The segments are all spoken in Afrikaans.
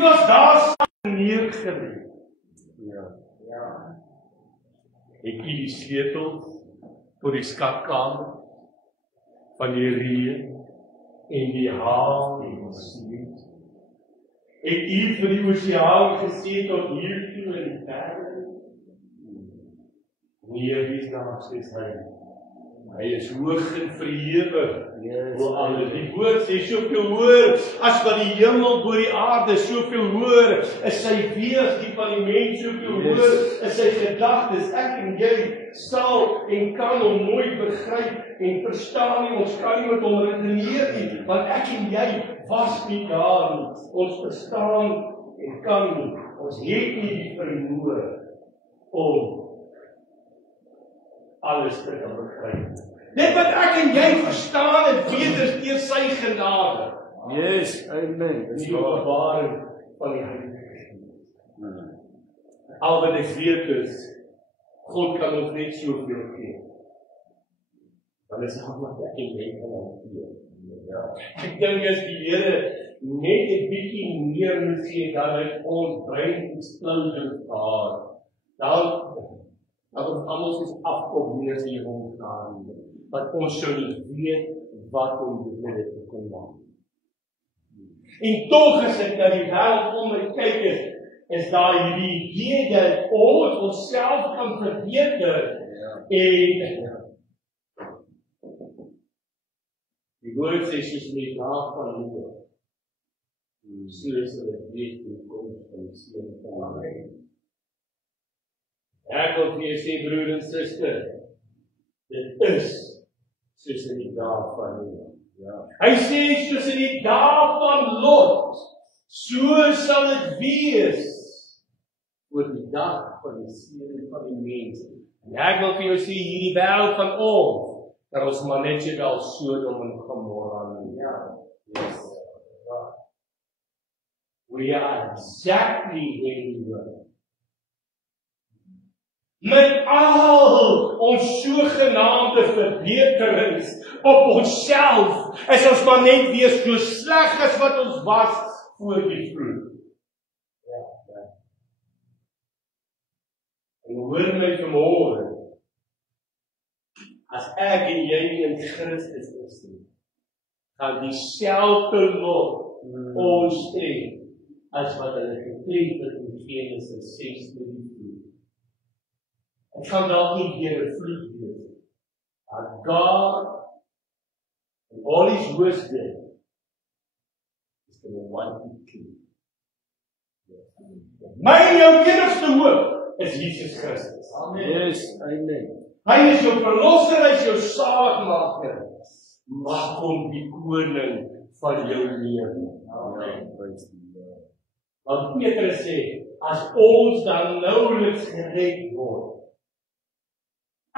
was daar neergelê. Het U die sleutels tot die skatkamer van die reën en die haan en die see? Het U vir die oseaan gesê tot hier toe en verder? Nee, wie is daar soos hy? Hy is hoog en verhewe oor alles. Die woord sê soveel hoër as wat die hemel bo die aarde, soveel hoër is sy wees die van die mens, soveel hoër is sy gedagtes. Ek en jy sal en kan hom nooit begryp en verstaan nie. Ons kan nie met hom redeneer nie, want ek en jy was nie daar nie. Ons verstaan en kan nie. Ons het nie die vermoë om alles te kan begryp. Net wat ek en jy verstaan en weet is deur sy genade. Yes, amen. Die openbaring van die Heilige Gees. Al wat ek weet is, God kan ons net soveel gee. Want dit is al wat ek en jy kan hanteer. Ek dink as die Here net 'n bietjie meer moet gee, dan het ons brein explosion gehad. Dat ons almal soos afkom weer hier rondgaan. Want ons sou nie weet wat om dit te kon maak. En tog as ek na die wêreld om my kyk is daar hierdie idee dat ons onsself kan verbeter en die woord sê soos die dag van Noag. Soos hulle weet die koms van die seun van die mens. Ek wil vir jou sê, broer en suster, dit is soos in die dae van Noag. Hy sê soos in die dae van Lot, so sal dit wees oor die dag van die seun van die mens. En ek wil vir jou sê, hierdie wêreld van ons, dat ons maar net wel Sodom en Gomorra nie. Yes. We are exactly where we were. Met al ons sogenaamde verbeterings op onsself, is ons maar net weer so sleg as wat ons was voor die vloed. En hoor my vanmôre, as ek en jy nie in Christus is nie, gaan dieselfde lot ons tref as wat hulle getref het in Genesis 6 met die vloed. Ek gaan dalk nie weer 'n vloed wees. But God, in all His wisdom, is going to want to keep. My jou enigste hoop is Jesus Christus. Amen. Yes, amen. Hy is jou verlosser, hy is jou saligmaker. Mag hom die koning van jou lewe. Amen. Want Petrus sê, as ons dan nouweliks gered word,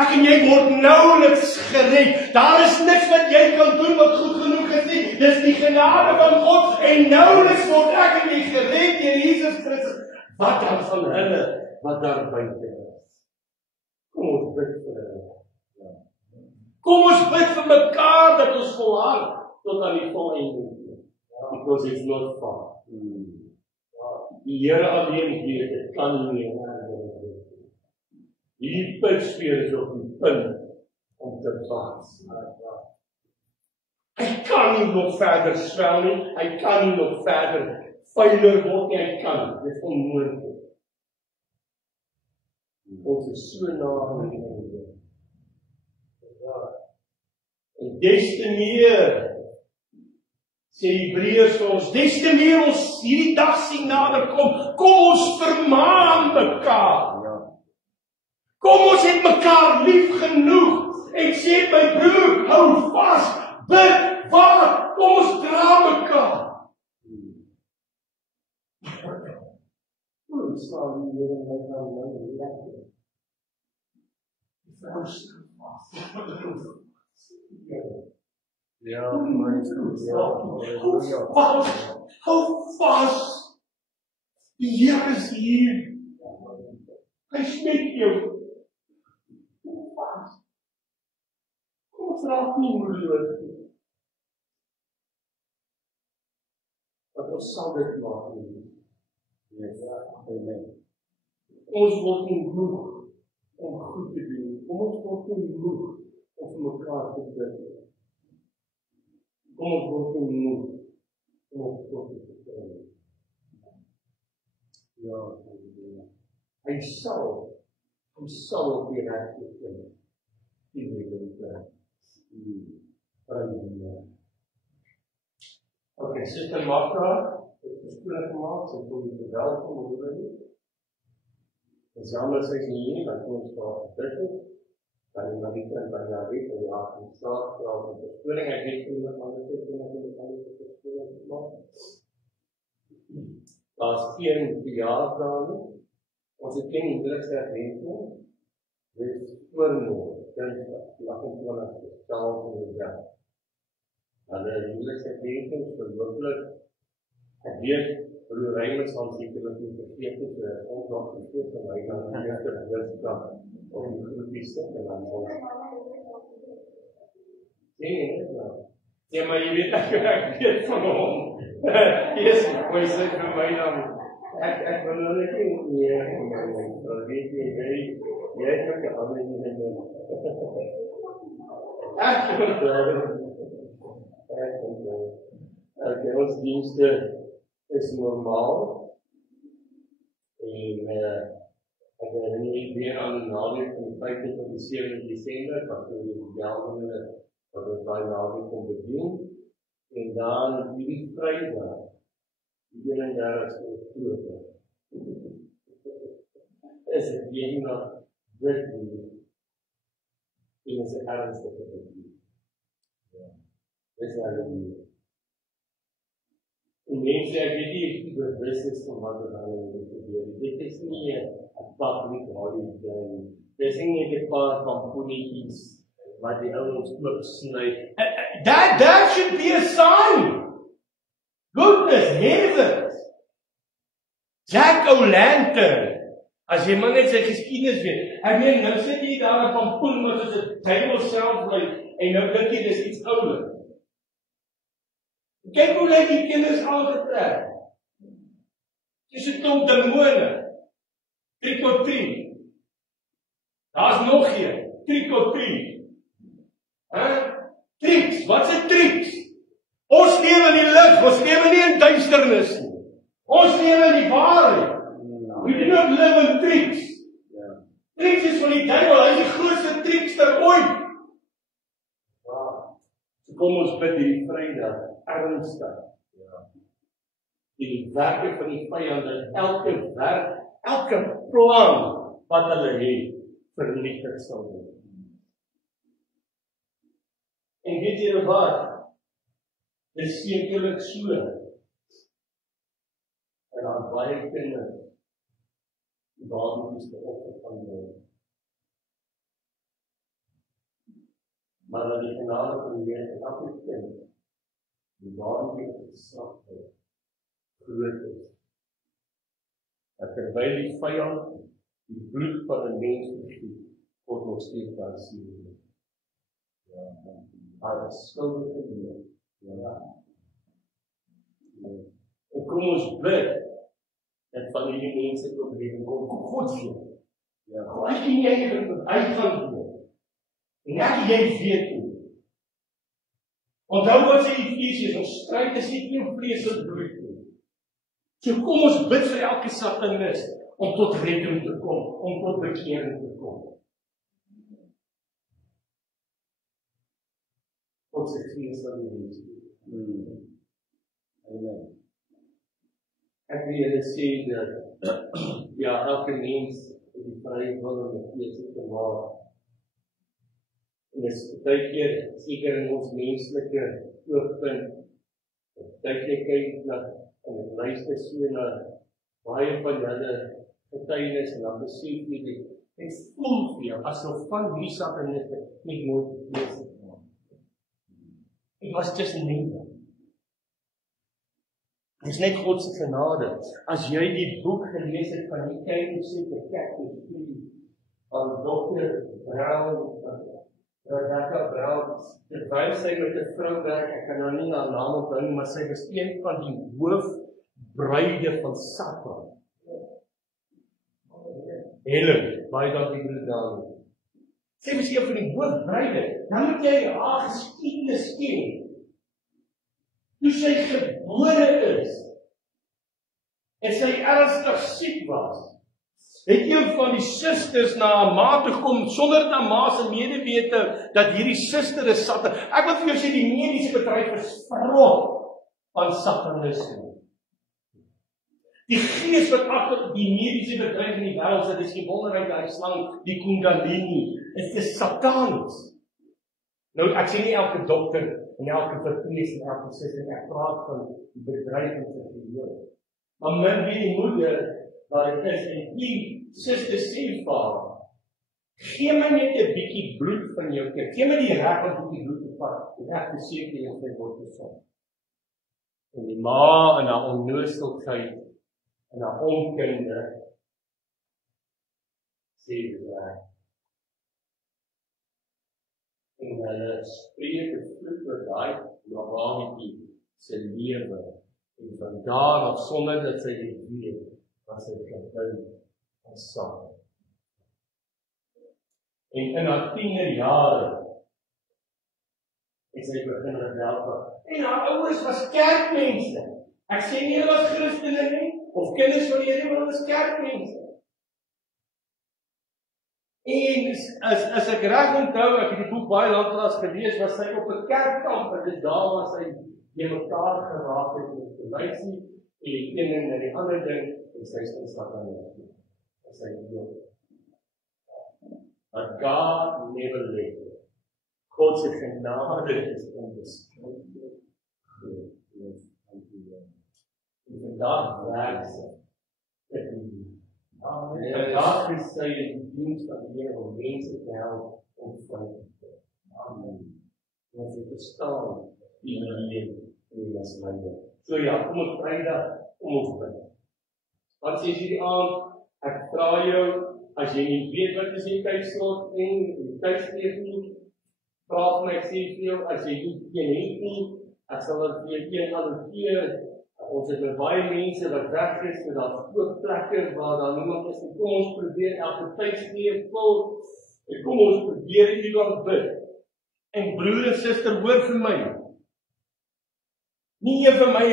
ek en jy word nouweliks gered. Daar is niks wat jy kan doen wat goed genoeg is nie. Dis die genade van God en nouweliks word ek en jy gered deur Jesus Christus. Wat dan van hulle wat daar buite is? Kom ons bid vir hulle. Kom ons bid vir mekaar dat ons volhard tot aan die volëinding. Because it's not far. Die Here alleen weet, dit kan nie meer. Hierdie putspeer is op die punt om te bars. Hy kan nie nog verder swel nie, hy kan nie nog verder vuiler word nie, hy kan. Dit is onmoontlik. Ons is so na aan die einde. En des te meer, sê Hebreërs vir ons, des te meer ons hierdie dag sien nader kom, kom ons vermaan mekaar. Kom ons het mekaar lief genoeg en sê my broer, hou vas, bid, waak, kom ons dra mekaar. Hoe sal die Here my nou lekker? Hou vas. Ja, hou vas. Die Here is hier. Hy smeek jou. Ons raak nie moedeloos nie. Want ons sal dit maak nie. Amen. Ons word nie moeg om goed te doen. Ons word nie moeg om vir mekaar te bid. Ons word nie moeg om op God te vertrou. Ja, hy sal op die regte plek die lewe kry. Okay, Suster Magda, het verskoning gemaak, sy kom die welkom, hoor nie. Dis jammer sy is nie hier nie, want ons daar gebid het. Dan die Marita en dan die Arie, en die Arie slaap, vraag om verskoning, ek weet nie wat anders het, en ek het alles verskoning gemaakt. Daar is geen verjaarsdag nie. Ons het geen huwelikse herdenking. Dit is voormôre, Dinsdag, die 28ste, Saal van die dag. Hulle huwelikse herdenking is verhooplik. Ek weet, Broer Reimers gaan sekerlik nie vergeet het, ons nog vergeet van my dan die eerste Dinsdag op die groepie sit en dan ons. Ja, maar jy weet ek weet van hom. Yes, mooi sê vir my dan. Ek wil nou net nie meer weet jy het ook 'n ander ding doen. Okay, ons dienste is normaal en ek het nie weer aan die naweek van die 15 tot die 7 Desember wat die jaargange wat ons daai naweek kom bedien en dan hierdie Vrydag die 31ste Oktober is dit weer nog dit en is 'n ernstige bediening. Ja, dis die en mense, ek weet nie of die bewus is van wat er aan hulle gebeur. Dit is nie 'n public holiday. Dis nie 'n paar kampoenies wat die ouens oop sny. That should be a sign. Goodness heavens. Jack O'Lantern. As jy maar net sy geskiedenis weet. Ek meen, nou sit jy daar 'n kampoen wat soos 'n duiwel self lyk en nou dink jy dis iets oulik. Kyk hoe lyk die kinders aangetrek. Dis 'n klomp demone. Trick or treat. Daar's nog een. Trick or treat. Tricks, wat is tricks? Ons lewe in die lig, ons lewe nie in duisternis nie. Ons lewe in die waarheid. We do not live in tricks. Tricks is van die duiwel, hy is die grootste trickster ooit. So kom ons bid hierdie Vrydag. Ernstig. Die werke van die vyande, elke werk, elke plan wat hulle het, vernietig sal word. En weet julle wat? Dit is sekerlik so. En daar baie kinders babies geoffer van word. Maar dat die genade van die Here en elke kind die babie geslag word, groot is. Dat terwyl die vyand die bloed van 'n mens vergiet, God nog steeds daar sien. Ja, maar dit is skuldige lewe. Ja. En kom ons bid dat van hierdie mense tot lewe kom. God sien. Ja, God sien nie eintlik wat hy gaan doen. En jy weet nie. Onthou wat sê Efesiërs, ons stryd is nie teen vlees en bloed nie. So kom ons bid vir elke satanis om tot redding te kom, om tot bekering te kom. God se gees sal die mens. Amen. Ek wil julle sê dat ja, elke mens het die vrye wil om 'n keuse te maak. En dis baie keer seker in ons menslike oogpunt. Baie keer kyk na en ek luister so na baie van hulle getuienis en dan besef jy dit. Ek voel vir jou asof van die sataniste nie nooit gewees het. It was just never. Dis net God se genade. As jy die boek gelees het van die Cambridge Detective van Dr. Brown, Rebecca Brown, terwyl sy met 'n vrou werk, ek kan nou nie haar naam onthou nie, maar sy was een van die hoofbruide van Satan. Helen, baie dankie vir dit daar. Sê mens een van die hoofbreide, dan moet jy haar geskiedenis ken. Toe sy gebore is, en sy ernstig siek was, het een van die susters na haar ma toe gekom, sonder dat haar ma se medewete, dat hierdie suster is satan. Ek wil vir jou sê, die mediese bedryf is verrot van satanisme. Die gees wat agter die mediese bedryf in die wêreld sit, is die wonderryke slang, die Kundalini, is satanies. Nou, ek sê nie elke dokter en elke verpleegster en elke suster, ek praat van die bedryf in sy geheel. Maar min weet die moeder wat dit is, en die suster sê vir haar, gee my net 'n bietjie bloed van jou kind, gee my die reg om 'n bietjie bloed te vat, en ek verseker jy sy word gesond. En die ma in haar onnooselheid en haar onkunde sê dit reg. En hulle spreek het vloed oor daai babatjie se lewe. En van daar af, sonder dat sy dit weet, was sy gebou as Satan. En in haar tienerjare het sy begin rebel. En haar ouers was kerkmense. Ek sê nie hulle was Christene nie, of kinders van die Here, maar hulle was kerkmense. En as ek reg onthou, ek het die boek baie lank laas gelees, was sy op 'n kerkkamp, en dis daar was sy die mekaar geraak het met die meisie, en die een en die ander ding, en sy is in Satan. En sy dood. But God never let her. God se genade is onbeskryflik. En vandaag werk sy. En vandaag is sy in die dienst van die Here om mense te help om vry te kry. Amen. Want sy verstaan die lewe in die misleiding. So ja, kom ons Vrydag, kom ons bid. Wat sê jy die aand? Ek vra jou, as jy nie weet wat is die tydslot en die tydstreef nie, vra vir my, ek sê vir jou, as jy nie het nie, ek sal dit vir jou allokeer. Ons het met baie mense wat weg is, met daar ook plekke waar daar niemand is, en kom ons probeer elke tydstreef vul, en kom ons probeer iemand bid. En broer en suster, hoor vir my. Nie vir my,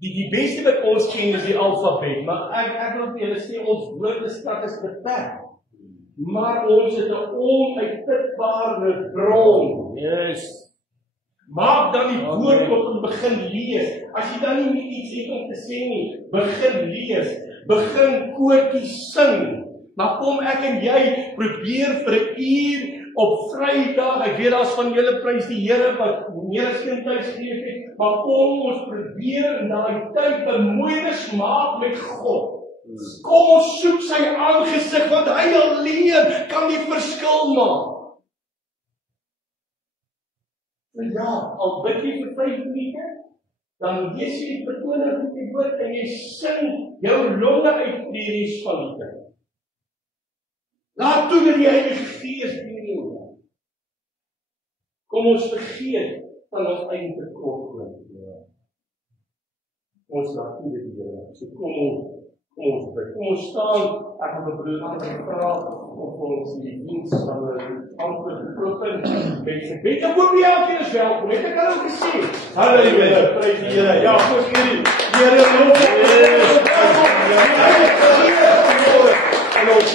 die beste wat ons ken is die alfabet, maar ek wil vir julle sê, ons woordeskat is beperk. Maar ons het 'n onuitputbare bron. Yes. Maak dan die woord op en begin lees. As jy dan nie iets het om te sê nie, begin lees. Begin koortjies sing. Maar kom ek en jy probeer vir 'n uur op Vrydag. Ek weet daar's van julle prys die Here wat meer as een tyd gegee het, maar kom ons probeer in daai tyd bemoeienis maak met God. Kom ons soek sy aangesig, want hy alleen kan die verskil maak. En ja, al bid jy vir 5 minute, dan lees jy die vertoning van die woord en jy sing jou longe uit die res van die tyd. Laat toe dat die Heilige Gees deur jou. Kom ons vergeet van ons eie tekort. Ons laat toe dat die Here. So kom ons bid. Kom ons staan, ek wil 'n broer aan my vra of ons die diens van amper geopen. Mense, weet jy ook nie elkeen is welkom. Het ek al gesê? Halleluja, prys die Here. Ja, ons hierdie. Die Here loof. En ons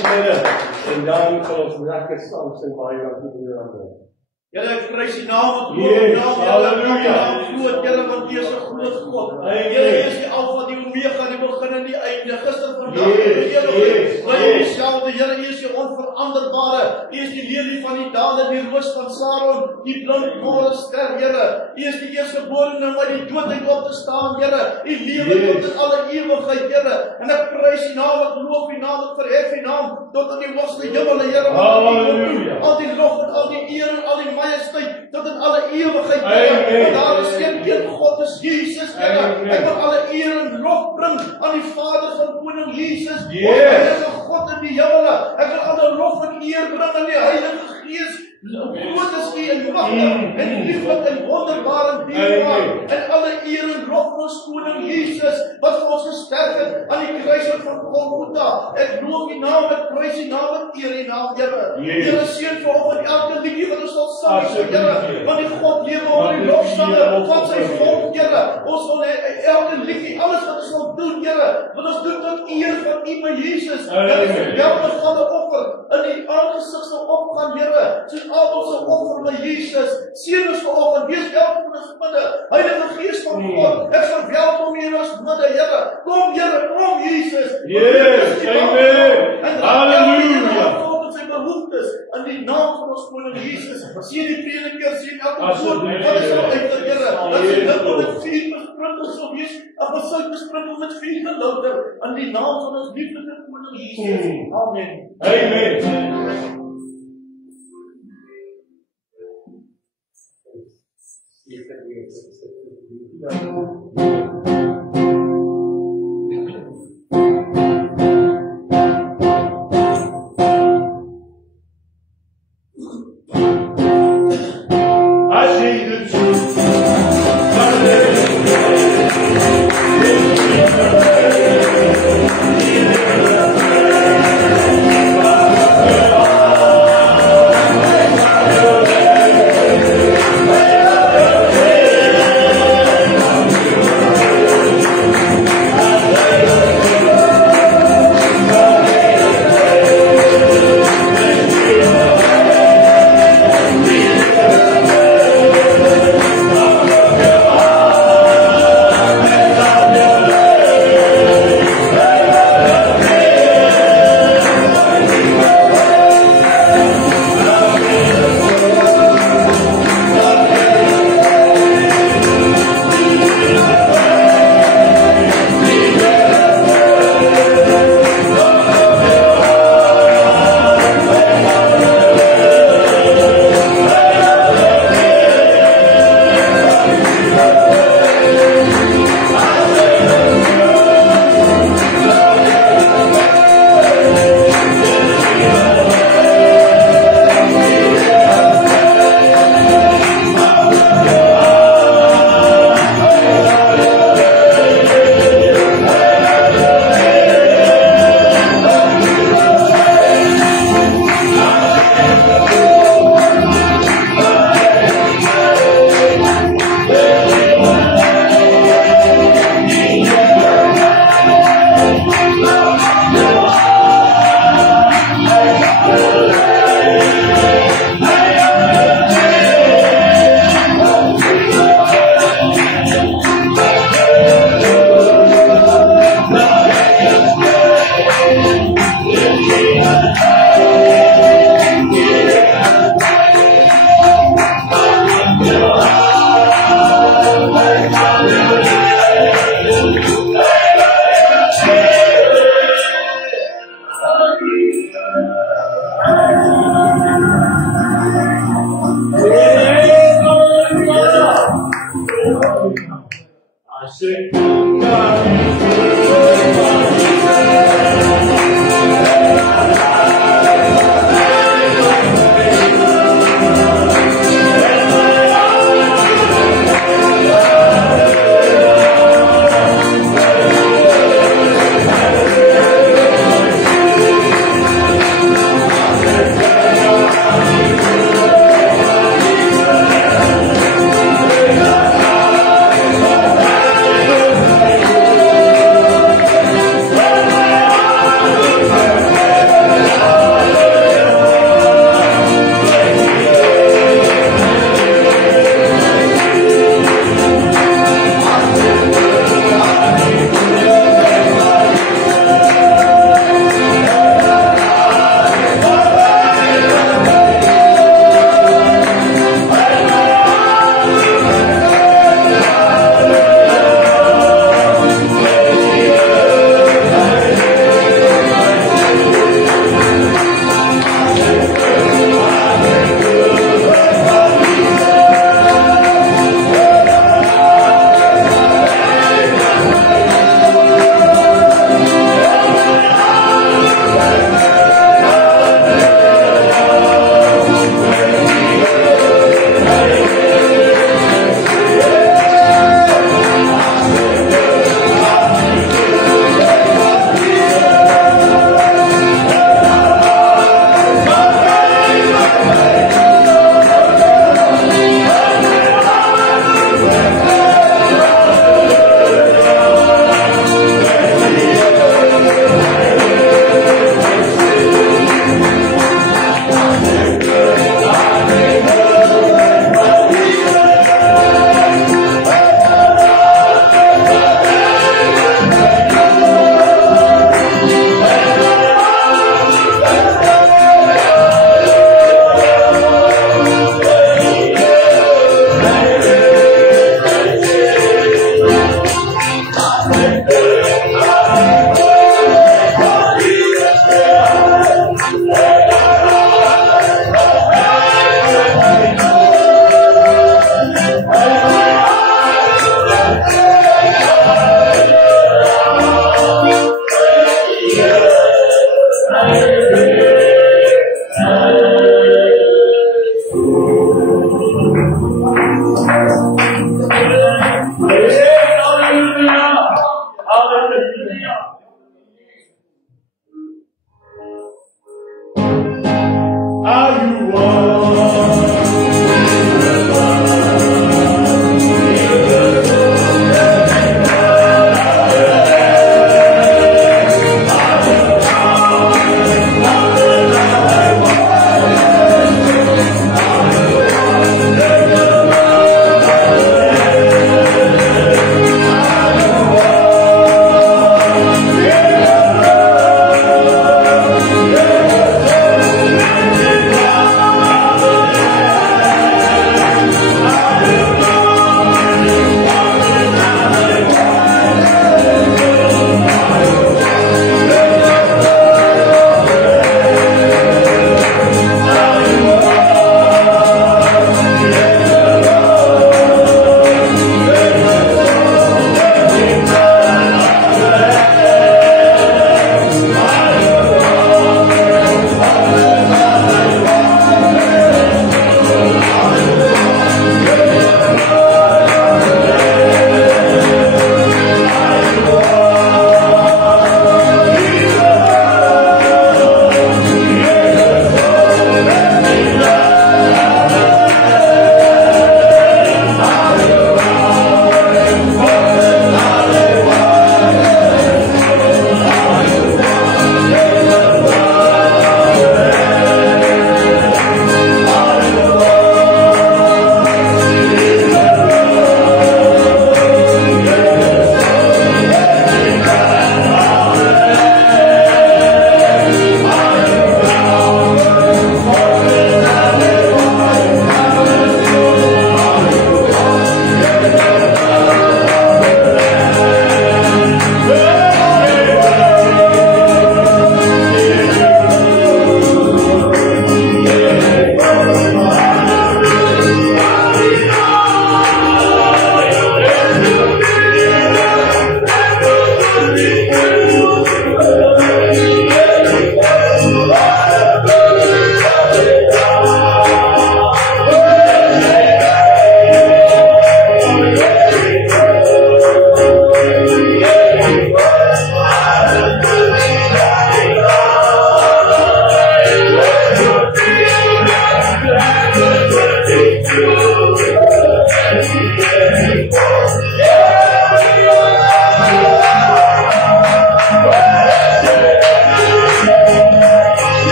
en dan sal ons lekker saam sing baie dankie vir julle aanbid. Julle ek prys die naam van God. Halleluja. Groot Here, want U is 'n groot God. Here is die Alfa, die Omega, die begin en die einde. Gister, vandag, Here dieselfde. Here, U is die onveranderbare. U is die lelie van die dale, die roos van Saron, die blindbare ster, Here. U is die eerstgeborene om uit die dood uit op te staan, Here. U lewe tot in alle ewigheid, Here. En ek prys U naam, ek loof U naam, ek verhef U naam tot in die hoogste hemel, Here. Halleluja. Al die lof en al die eer en al die majesteit tot in alle ewigheid, Here. Want daar is een God is Jesus, Here. Ek wil alle eer en lof bring aan die Vader van koning Jesus. Hy is 'n God in die hemel. Ek wil alle lof en eer bring aan die Heilige Gees Groot is U en magtig en lieflik en wonderbaar en dierbaar. En alle eer en lof vir ons koning Jesus wat vir ons gesterf het aan die kruis van Golgotha. Ek loof U naam, ek prys U naam, ek eer U naam, Here. Here seën vanoggend elke liedjie wat ons sal sang, Here, want die God lewe onder die lofsange van sy volk, Here. Ons wil elke liedjie, alles wat ons sal doen, Here, wat ons doen tot eer van U, my Jesus. Dat ons geweldig van die offer in die aangesig sal opgaan, Here, soos Abel sal offer, my Jesus. Seën ons vanoggend, wees welkom in ons midde. Heilige Gees van God, ek sal welkom hier in ons midde, Here. Kom, Here, kom, Jesus. Yes, amen. Halleluja. Volgens sy behoeftes in die naam van ons koning Jesus. Sien die prediker, sien elke woord wat is al uit die Here. Dat sy dit met 4 besprinkel sal wees, 'n besout besprinkel met 4 gelouter in die naam van ons lieflike koning Jesus. Amen. Amen.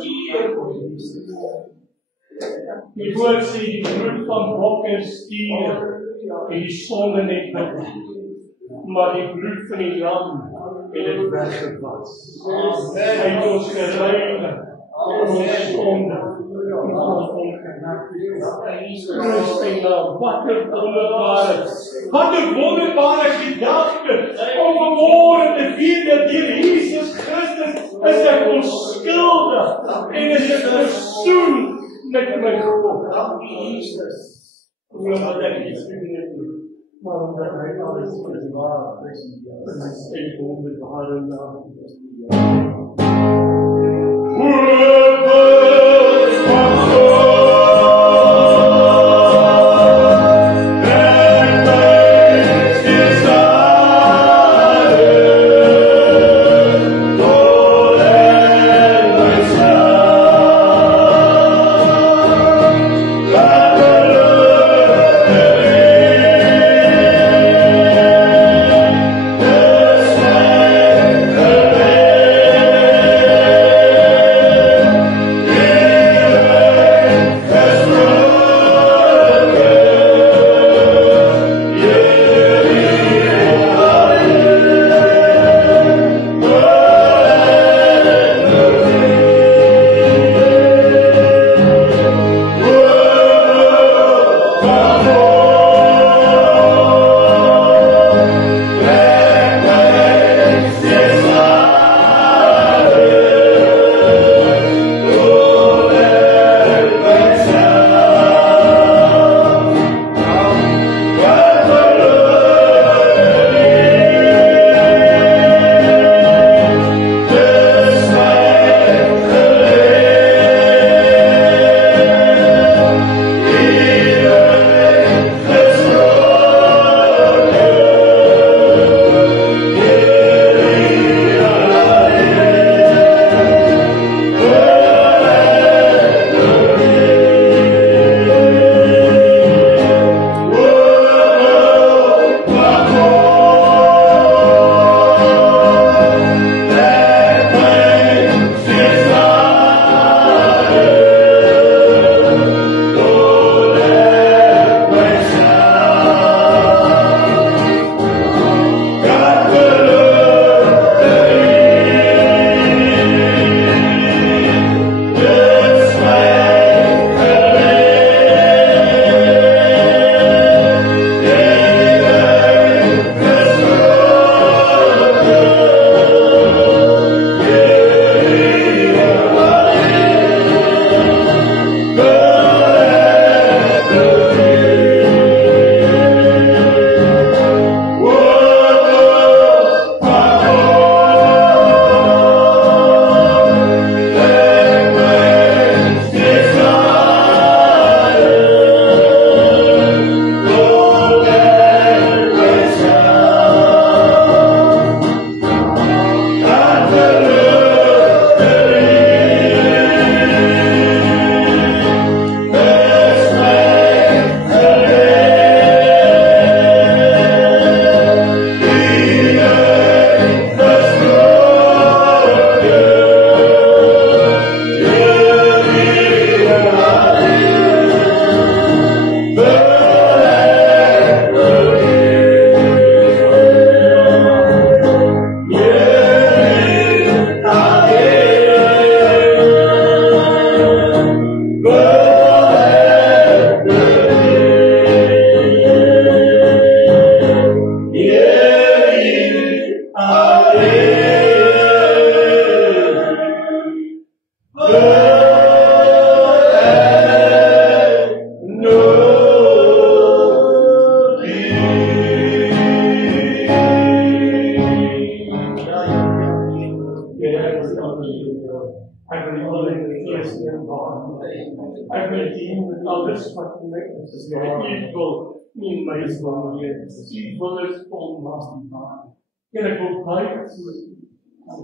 stier. Die woord sê die bloed van bok en stier en die sonde net bedek. Maar die bloed van die lam het dit weggewas. Hy het ons gereinig van ons sonde en van ons ongenade. Wat 'n wonderbare gedagte om vanmôre te weet dat deur Jesus Christus is ek onskuldig en is ek versoen met my God. Dankie Jesus. Omdat ek iets gedoen het, maar omdat hy alles verwaar is. Dit is 'n wonderbare naam.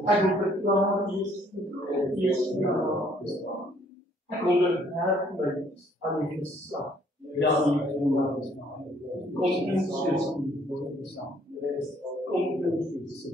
Ek wil verklaar Jesus bestaan. Ek onderwerp my aan die geslag. Ja, kom in Jesus bestaan. Kom in Jesus.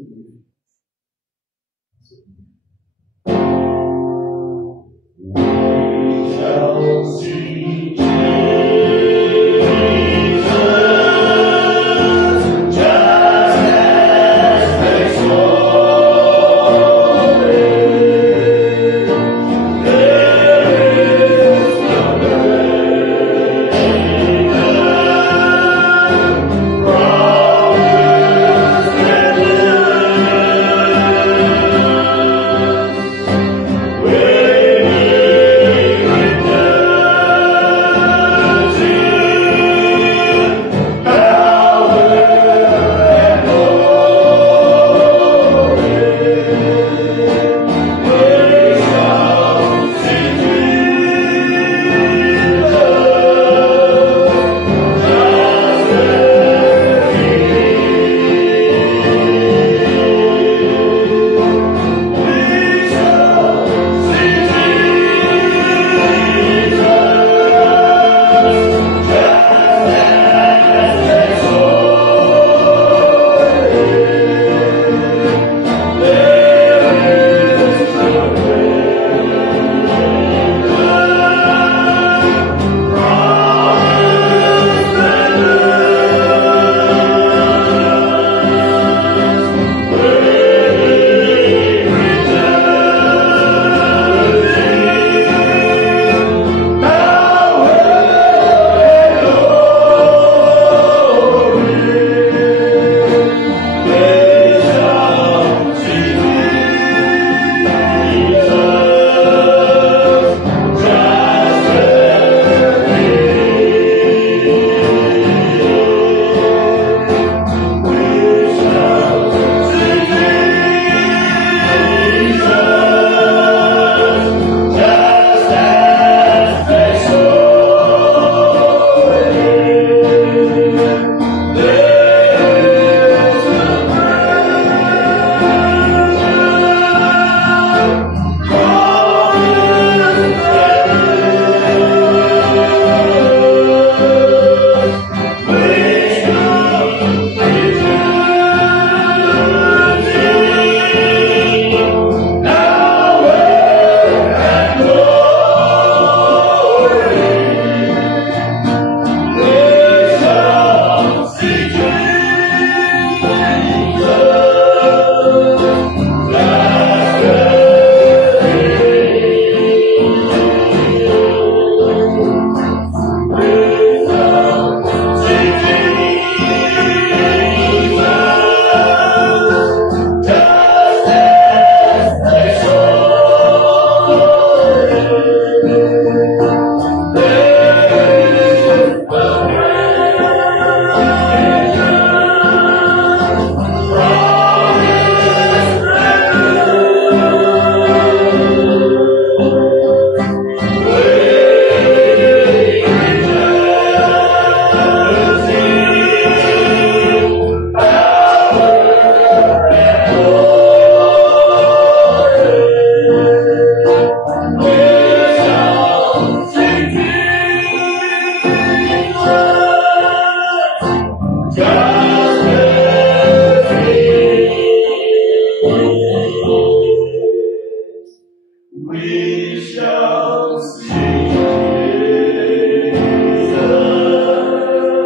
we shall see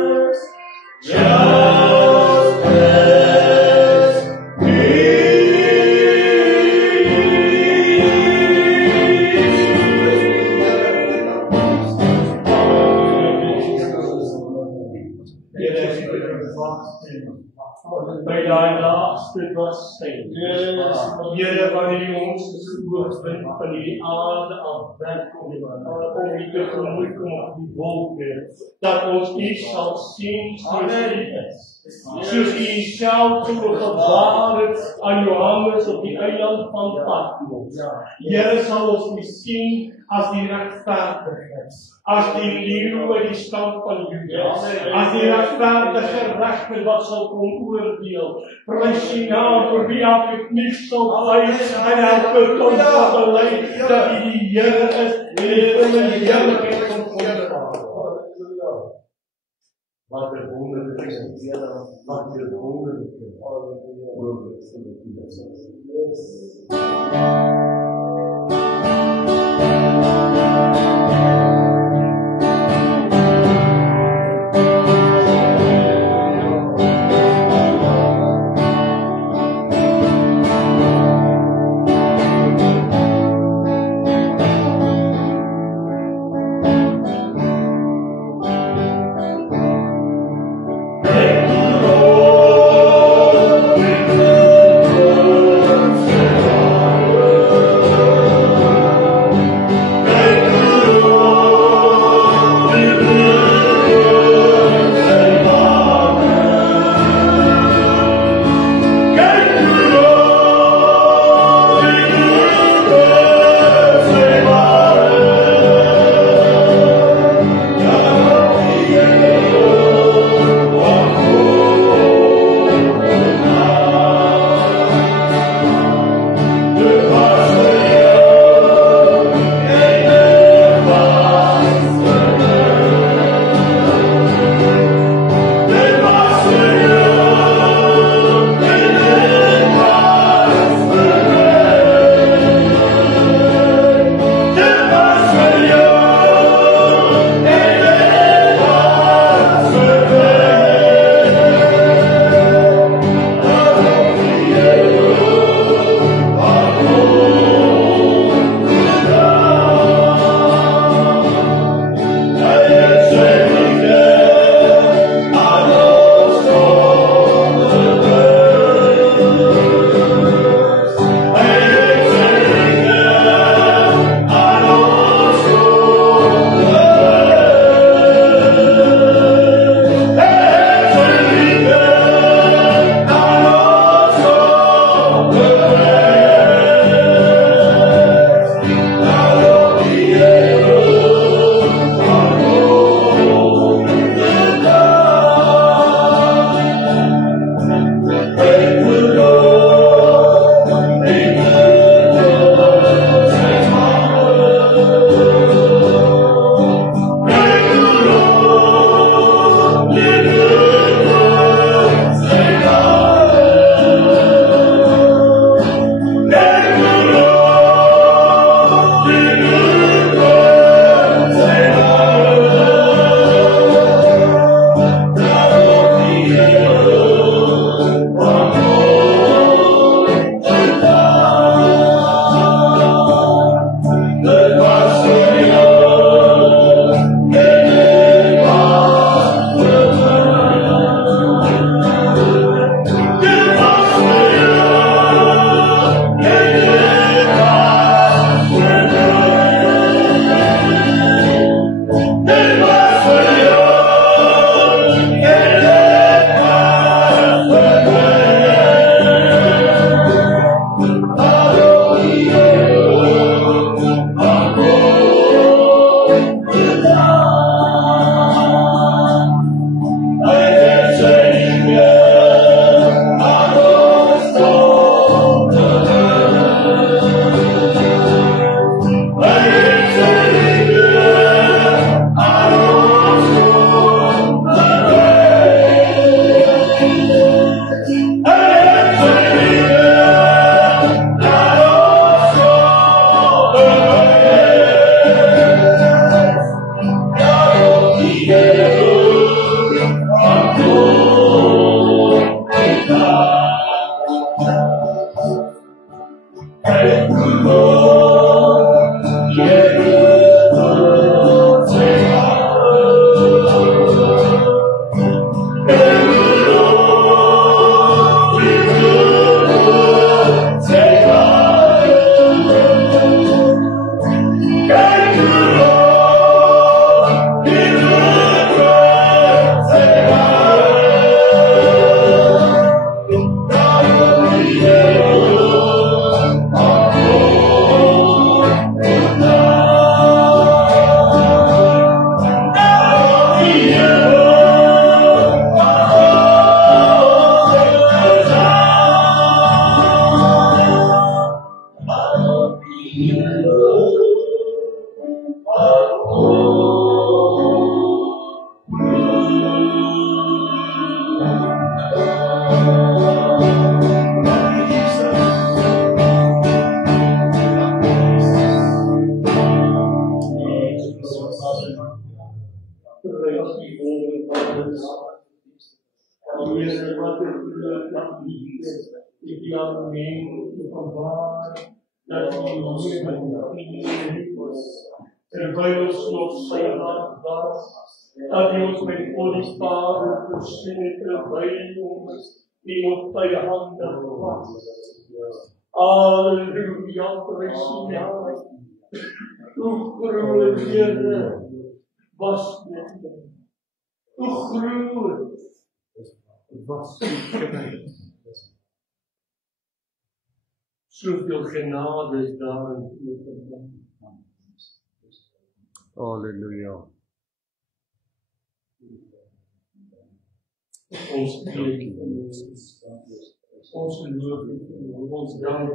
Jesus, just as He by daai laaste washeid. Here wanneer U ons gehoord vind van die aarde af wegkom, om U tegemoet kom op die wolke, dat ons U sal sien soos U is. Soos U self gewaar het aan Johannes op die eiland van Patmos. Here sal ons U sien as die regverdiges, as die leeu uit die stam van Juda, as die regverdige regter wat sal kom oordeel. Prys U naam vir wie elke knie sal buig en elke tong sal bely dat U die Here is en die heerlikheid van God Vader. Wat 'n wonderlike is, wat 'n wonderlike is. Terwijl ons nog zijn hand was, dat hij ons met Gods Vader verzinnen terwijl ons die nog bij de handen was. Halleluja, prijs je naam. Hoe groot Heere was met hem. Hoe groot was die genade. Zoveel genade is daarin. Halleluja. Ons eer, ons geloof, ons dank.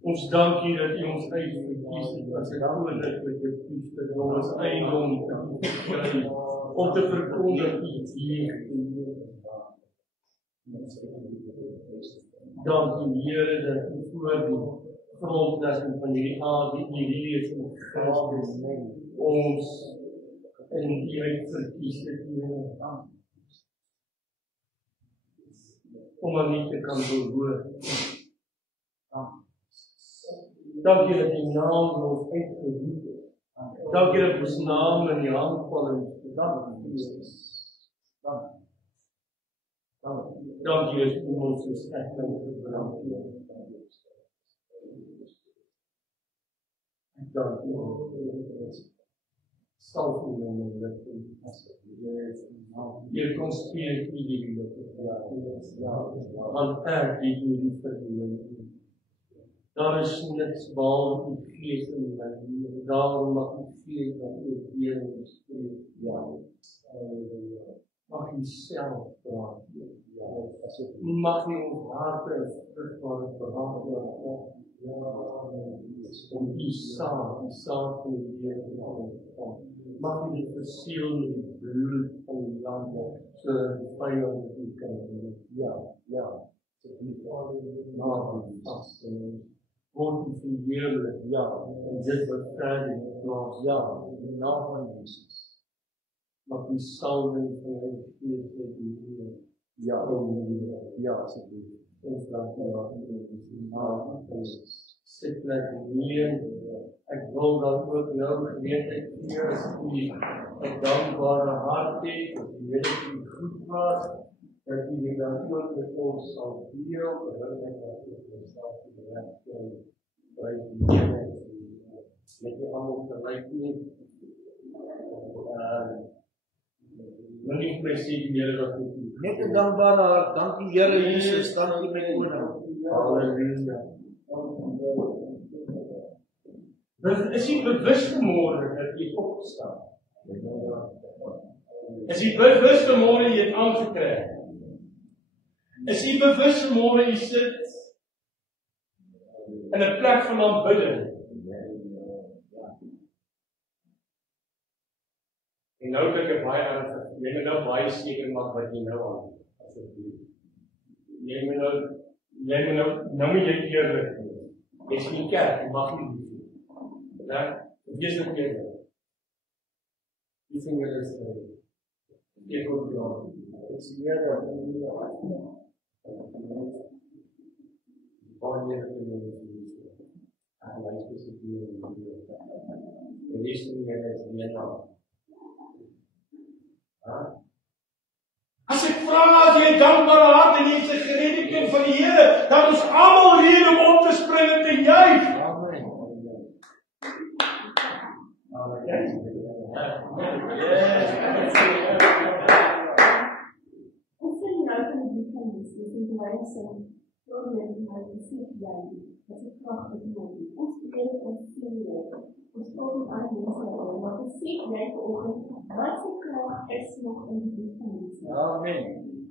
Ons dank U dat U ons uitverkies het as 'n koninklike priester, om ons eiendom te kry, om te verkondig U eer. Dank U Here dat U voor die grondlegging van hierdie aarde, hierdie is in Christus, ons in die uitverkies het, Here, om aan U te kan behoort. Dank U dat die naam ons uitgeroep het. Dank U dat ons naam in die hand val en dank U, Jesus. Dank U dat U ons respecting gebring. Dank U. Sal U in my lippe asseblief. Hier kom spirit U die lippe. Want ek die hierdie verdoen. Daar is niks behalwe U Gees in my lewe. Daarom mag U Gees dat U weer in ons spreek. Ja. Mag U self praat. Ja. Mag U ons harte en vrugbare verandering op. Ja. Om U saad van die Heer te ontvang. Mag U die versiel met die bloed van die Lam, sodat die vyand dit nie kan doen. Ja. Word U verheerlik, ja, en dit wat verder plaas, ja, in die naam van Jesus. Mag die salwing van die Gees uit die Heer, ja, asseblief. Ons dank U in die naam van Jesus. Sit plek hier, ek wil dan ook nou geleentheid gee, as U 'n dankbare hart het, dat die Here U goed was, dat U dit dan ook met ons sal deel, dat ek dat ook myself te bereik kan, by die Here, met die allemaal gelijk nie. Maar nie vir my sê die Here dat ook nie. Net 'n dankbare hart, dankie Here Jesus, dankie my koning. Halleluja. Is jy bewus vanmôre dat jy opgestaan? Is jy bewus vanmôre jy het aangetrek? Is jy bewus vanmôre jy sit in 'n plek van aanbidding? En nou kyk ek baie aan, jy moet nou baie seker maak wat jy nou aan. Jy moet jy eerlik wees. Jy's in die kerk, jy mag nie dan wees dit eerlik. Die vinger is ek ook ja. Ek sien jy dat baie mense en hy is hier in die is nie nou. As ek vra as jy 'n dankbare hart en jy is 'n geredde kind van die Here, dan ons almal rede om op te spring en te juig. Amen. Ons sien nou van die brief van Jesus, en die Heilige Sin, door die Heilige Sin, dat die kracht is nodig. Ons begeer ons sien ons kom aan mense, maar ons sien jy vanoggend, wat se krag is nog in die brief van Jesus. Amen.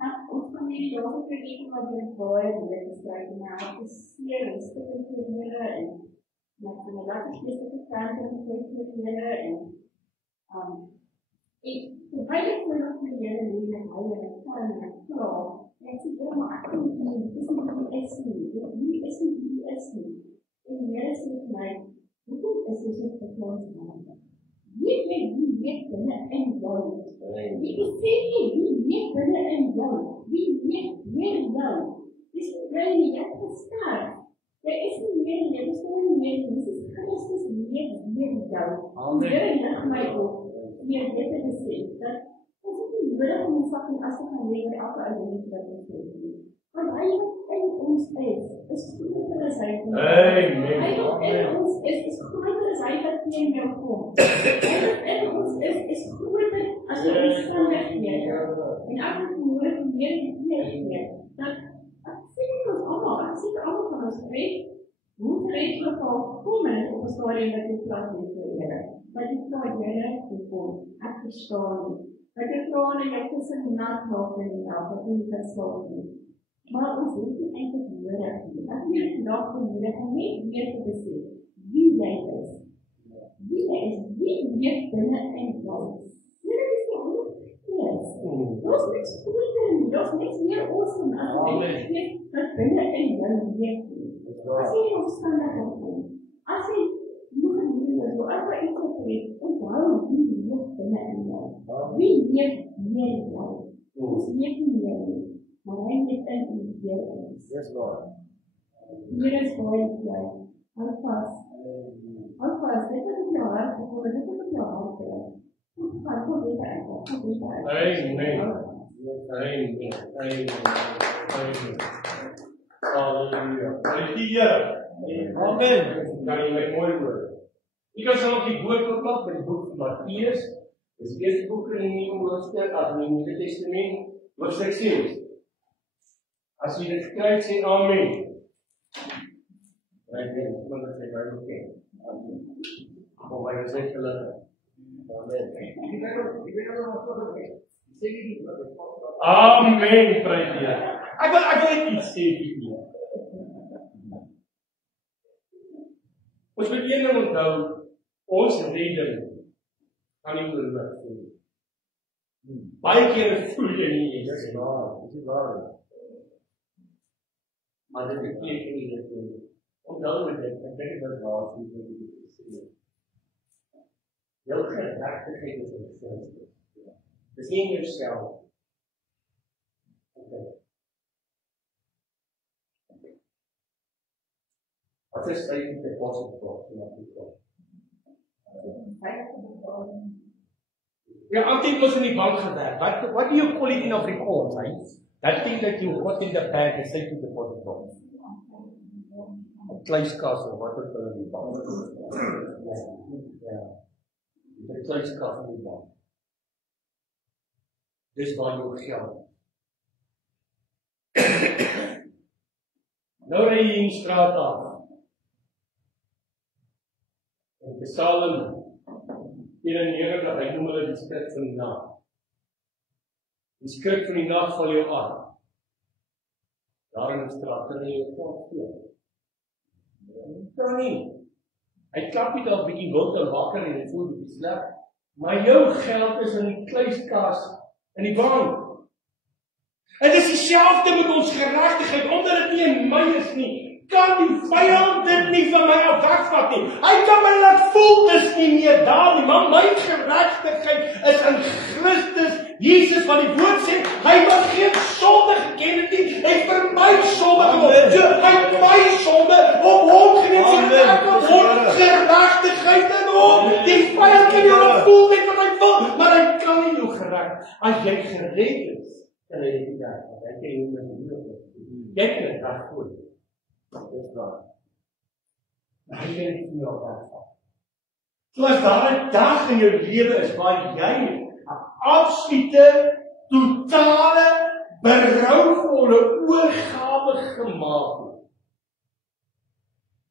Ons familie, ons het verleden wat weer baie moeilijk gestryk en ek het seer en stikke vir Here en ek het my lekker geestelike kant en vir Here en terwyl ek my nog vir Here leer en hy en ek kan en ek klaar en ek sê, maar ek kan nie, dis nie wie is nie, wie is nie en Here sê vir my, hoekom is dit so verplaas gemaak? Wie weet binne in jou? Wie besef nie, wie weet binne in jou? Wie weet weer jou? Dis nie jy nie, jy het gesterf. Jy is nie meer nie, jy is nie meer nie. Dis Christus leef weer in jou. Die Here lig my op, meer dit te besef, dat ons nie nodig om ons sak en as te gaan lewe elke identiteit wat ons het. Want hy wat in ons is groter as hy van jou. Hy wat in ons is groter as hy wat teen jou kom. Hy wat in ons is groter as die omstandighede. En ek moet nodig meer gee, dat ek sê ons almal van ons weet, hoe vreeslik al kom het op 'n stadium dat jy plat het vir Here. Dat jy vra Here, hoekom? Ek verstaan nie. Dat jy vra en jy tussen die nat raak en die nat, dat jy nie kan slaap nie. Maar ons het nie eintlik nodig. Ek het vandag nodig om net weer te besef wie jy is. Wie weet binne in jou. Dit is nie alles. Ons niks groter nie. Ons niks meer awesome as jy wat binne in jou weet. As jy omstandigheid kom, as jy nog een nieuwe, so as jy iets opgeet, onthou wie weet binne in jou. Wie weet meer in jou. Ons weet nie meer nie. Maar hy weet in die Heer is. Yes, Lord. Hier is baie jy. Hou vas. Dit wat op jou hart gekom, dit wat op jou hart gekom. Kom weer uit. Amen. Halleluja. Amen. Kan jy my mooi hoor? Ek kan ook die woord oopmaak met die boek van Matteus. Dis die eerste boek in die Nuwe Hoofstuk af in die Nuwe Testament, hoofstuk 6. As jy dit kry, sê amen. Right, kom ons sê baie oké. Kom baie sê gelukkig. Amen. Amen, prys die Here. Ek wil net iets sê vir julle. Ons moet een ding onthou, ons redding kan nie oorwig voel. Baie kere voel jy nie eens. Dis waar. Maar dit beteken nie dat jy onthou met dit, ek dink dit is waar jy moet sê. Jou geregtigheid is in Christus. Dis nie in jouself. Okay. Wat is die deposit box in Afrika? Ja, altyd was in die bank gewerk. What do you call it in Afrikaans, right? That thing that you put in the bank is safety deposit box. 'n Kluiskas of wat ook al in die bank. Ja. 'n Kluiskas in die bank. Dis waar jou geld. Nou ry jy in straat af. En Psalm 91, hy noem hulle die skrik van die nag. Die skrik van die nag val jou aan. Daar in die straat kan jy jou kan nie. Hy klap nie daar 'n bietjie wild en wakker en hy voel bietjie sleg. Maar jou geld is in die kluiskas in die bank. En dit is dieselfde met ons geregtigheid, omdat dit nie in my is nie. Kan die vyand dit nie van my af wegvat nie. Hy kan my laat voel dis nie meer daar nie, maar my geregtigheid is in Christus Jesus, wat die woord sê, hy was geen sonde geken het nie, hy vir my sonde geword, hy my sonde op hom geneem, ek op hom geregtigheid in hom, die vyand kan jou laat voel net wat hy wil, maar hy kan nie jou gereg, as jy gered is, kan hy nie daar, hy kan jou met die woord, jy kan het daar voel. Dis waar. Hy kan nie vir jou wegval. So as daar 'n dag in jou lewe is waar jy 'n absolute, totale, berouvolle oorgawe gemaak het.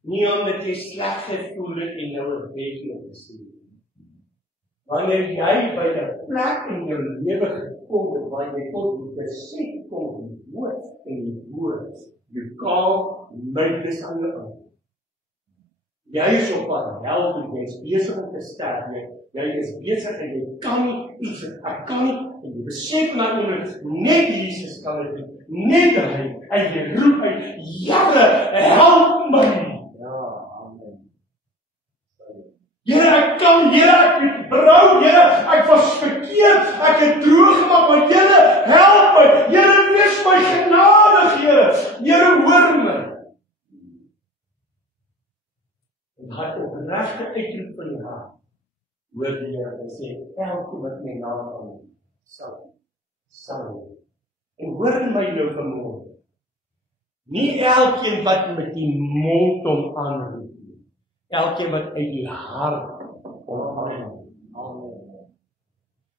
Nie omdat jy sleg gevoel het en nou 'n wetjie opgesien het. Wanneer jy by 'n plek in jou lewe gekom het waar jy tot besef kom op die woord en die woord lokaal mytes aan jou aan. Jy is op pad hel toe, jy is besig om te sterf, jy is besig en jy kan nie iets, ek kan nie, en jy besef na oomblik, net Jesus kan dit doen, net hy, en jy roep uit, Here, help my! Ja, amen. Here, ek kan, Here, ek het berou, Here, ek was verkeerd, ek het droog gemaak, maar Here, help my, Here, wees my genadig, Here, hoor my. En hy opregte uitroep van die hart, hoor die Here en sê, elke wat my naam aan, sal. En hoor my nou vanmorgen, nie elkeen wat met die mond om aanroep, elkeen wat uit die hart om aanroep. Amen.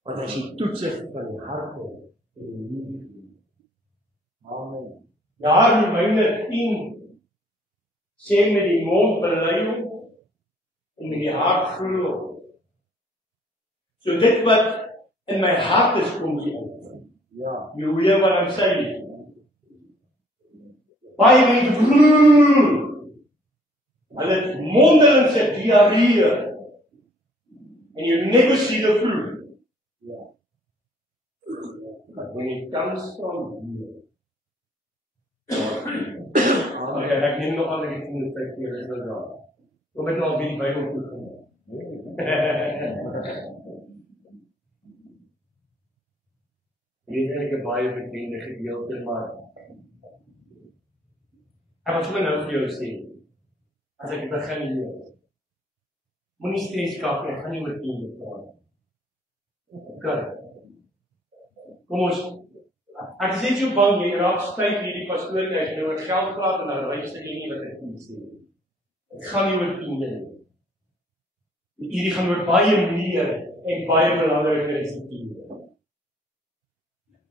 Want as jy toetsig van die hart en die liefde. Amen. Ja, Romeine 10 sê met die mond bely en met die hart glo. So dit wat in my hart is, kom die uit. Ja. You hear what I'm saying? Baie mense glo. Hulle het mondelingse diarree. And you never see the fruit. Yeah. But when it comes from you. Okay, ek neem nog al die tyd hier is wel daar. Kom ek al die Bybel toe kom. Dit is eintlik 'n baie bekende gedeelte, maar ek wil sommer nou vir jou sê, as ek begin lees, moenie stres kap nie, ek gaan nie oor 10 praat. Okay. Kom ons, ek is net so bang, jy raak styf hierdie pastoor, as jy nou oor geld praat, en dan luister jy nie wat ek vir sê. Het gaan nie oor 10 nie. Hierdie gaan oor baie meer, en baie belangriker is die 10.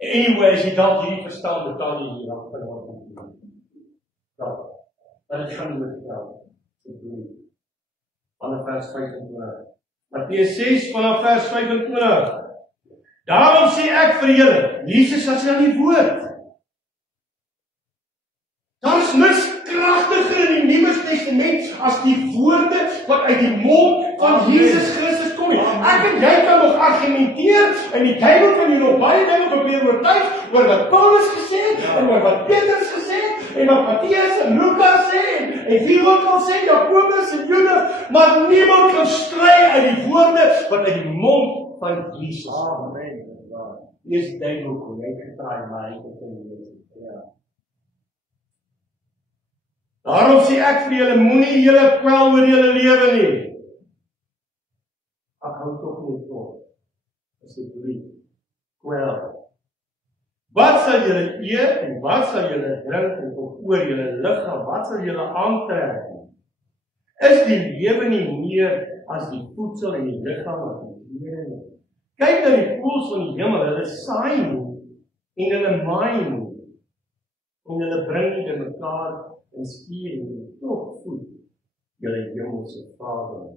Anyway, as jy dalk hierdie verstaan, betaal jy hier af van wat jy doen. Dat het gaan oor geld. Vanaf vers 25. Mattheus 6 vanaf vers 25. Daarom sê ek vir julle, Jesus as aan die woord. Daar is niks kragtiger in die Nuwe Testament as die woorde wat uit die mond van Jesus Christus kom. Ek en jy kan nog argumenteer en die Bybel kan jy nog baie dinge probeer oortuig oor wat Paulus gesê het en oor wat Petrus gesê het en wat Matteus en Lukas sê en wie ook al sê, Jakobus en Judas, maar niemand kan stry uit die woorde wat uit die mond van Jesus. Amen. Dis duidelik, jy getraai maar hy het in die ja. Daarom sê ek vir julle, moenie julle kwel oor julle lewe nie. Ek hou tog nie op. Asseblief, kwel. Wat sal julle eet en wat sal julle drink en of oor julle liggaam, wat sal julle aantrek? Is die lewe nie meer as die voedsel en die liggaam as die klere nie? Kyk na die voëls van die hemel, hulle saai nie en hulle maai nie en hulle bring nie in mekaar en skuur nie, tog voed julle hemelse Vader.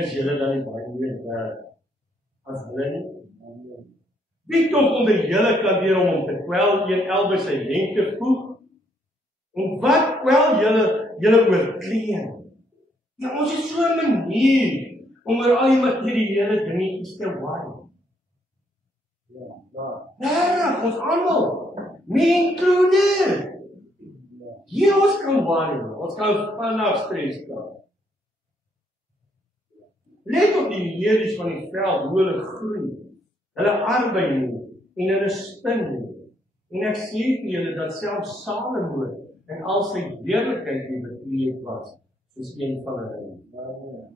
Is julle dan nie baie meer werd as hulle nie? Wie tog onder julle kan leer om te kwel, een elbe sy lengte voeg? En wat kwel julle oor klere? Ja, ons is so 'n manier om oor al die materiële dingetjies te waai. Ja, ons almal, me included. Hier ons kan waai, ons kan vanaf stres kan. Let op die lelies van die veld, hoe hulle groei. Hulle arbei nie, en hulle spin nie. En ek sê vir julle dat selfs Salomo in al sy heerlikheid nie bekleed was, soos een van hulle.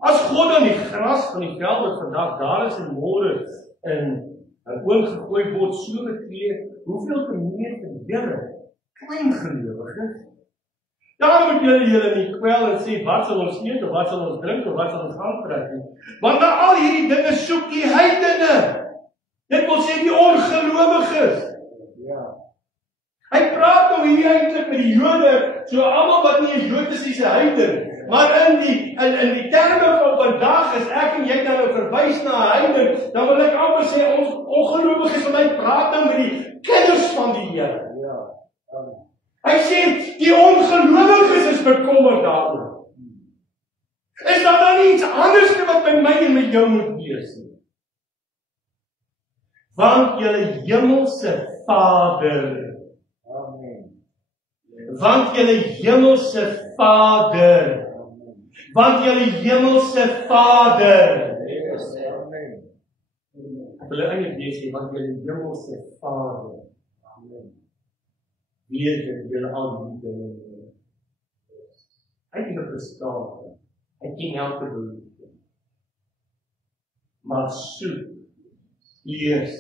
As God dan die gras van die veld wat vandag daar is en môre in 'n oom gegooi word so bekleed, hoeveel te meer vir julle, klein gelowiges? Daarom moet julle nie kwel en sê, wat sal ons eet, of wat sal ons drink, of wat sal ons aantrek nie. Want na al hierdie dinge soek die heidene. Dit wil sê die ongelowiges. Ja. Hy praat nou hier eintlik met die Jode, so almal wat nie 'n Jood is, is 'n heiden. Maar in die terme van vandag, as ek en jy dan nou verwys na 'n heiden, dan wil ek amper sê ons ongelowiges van my praat nou met die kinders van die Here. Hy sê die ongelowiges is bekommerd daaroor. Is daar dan nie iets anders wat by my en met jou moet wees nie? Want julle hemelse Vader, amen. Want julle hemelse Vader, want julle hemelse Vader, amen. Ek wil eintlik lees, want julle hemelse Vader, amen. Weet dat julle al die dinge eintlik verstaan. Hy ken elke behoefte. Maar soek eers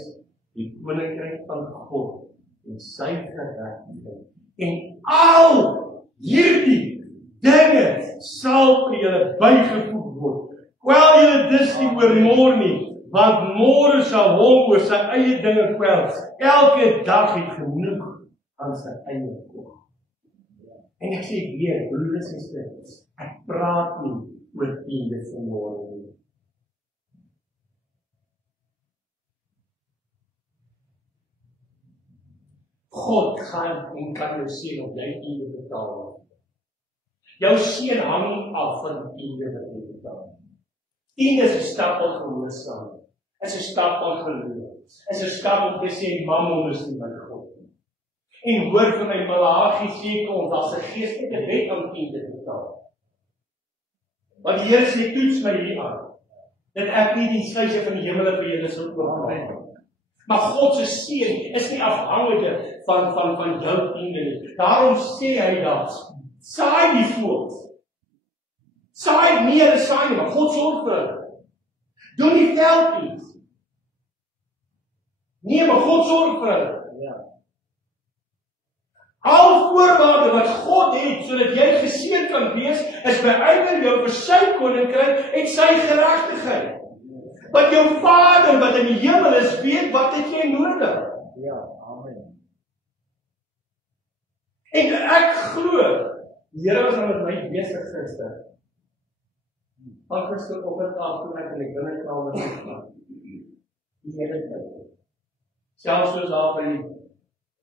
die koninkryk van God en sy geregtigheid. En al hierdie dinge sal vir julle bygevoeg word. Kwel julle dus nie oor môre nie, want môre sal hom oor sy eie dinge kwel. Elke dag het genoeg aan sy eie kop. En ek sê weer, broeders en susters, ek praat nie oor tiende vanmôre nie. God gaan en kan jou sê of jy tiende betaal. Jou seën hang nie af van die tiende wat jy betaal. Tiende is 'n stap van gehoorsaamheid. Is 'n stap van geloof. Is 'n stap om te sê Mammon is nie my God. En hoor van my Malagi sê ons as 'n geestelike wet om tiende te betaal. Want die Here sê toets my hier aan, dat ek nie die sluise van die hemele vir julle sal oopmaak nie. Maar God se seën is nie afhangende van jou tiende nie. Daarom sê hy daar, saai die voet. Saai nie hulle saai nie, maar God sorg vir hulle. Doen die veld iets. Nee, maar God sorg vir hulle. Al voorwaarde wat God het, sodat jy geseën kan wees, is beywer jou vir sy koninkryk en sy geregtigheid. Want jou Vader wat in die hemel is, weet wat het jy nodig. Ja, amen. En ek glo, die Here was nou met my besig gister. Gister op het af toe ek in die binnekamer was. Die hele tyd. Selfs soos daar by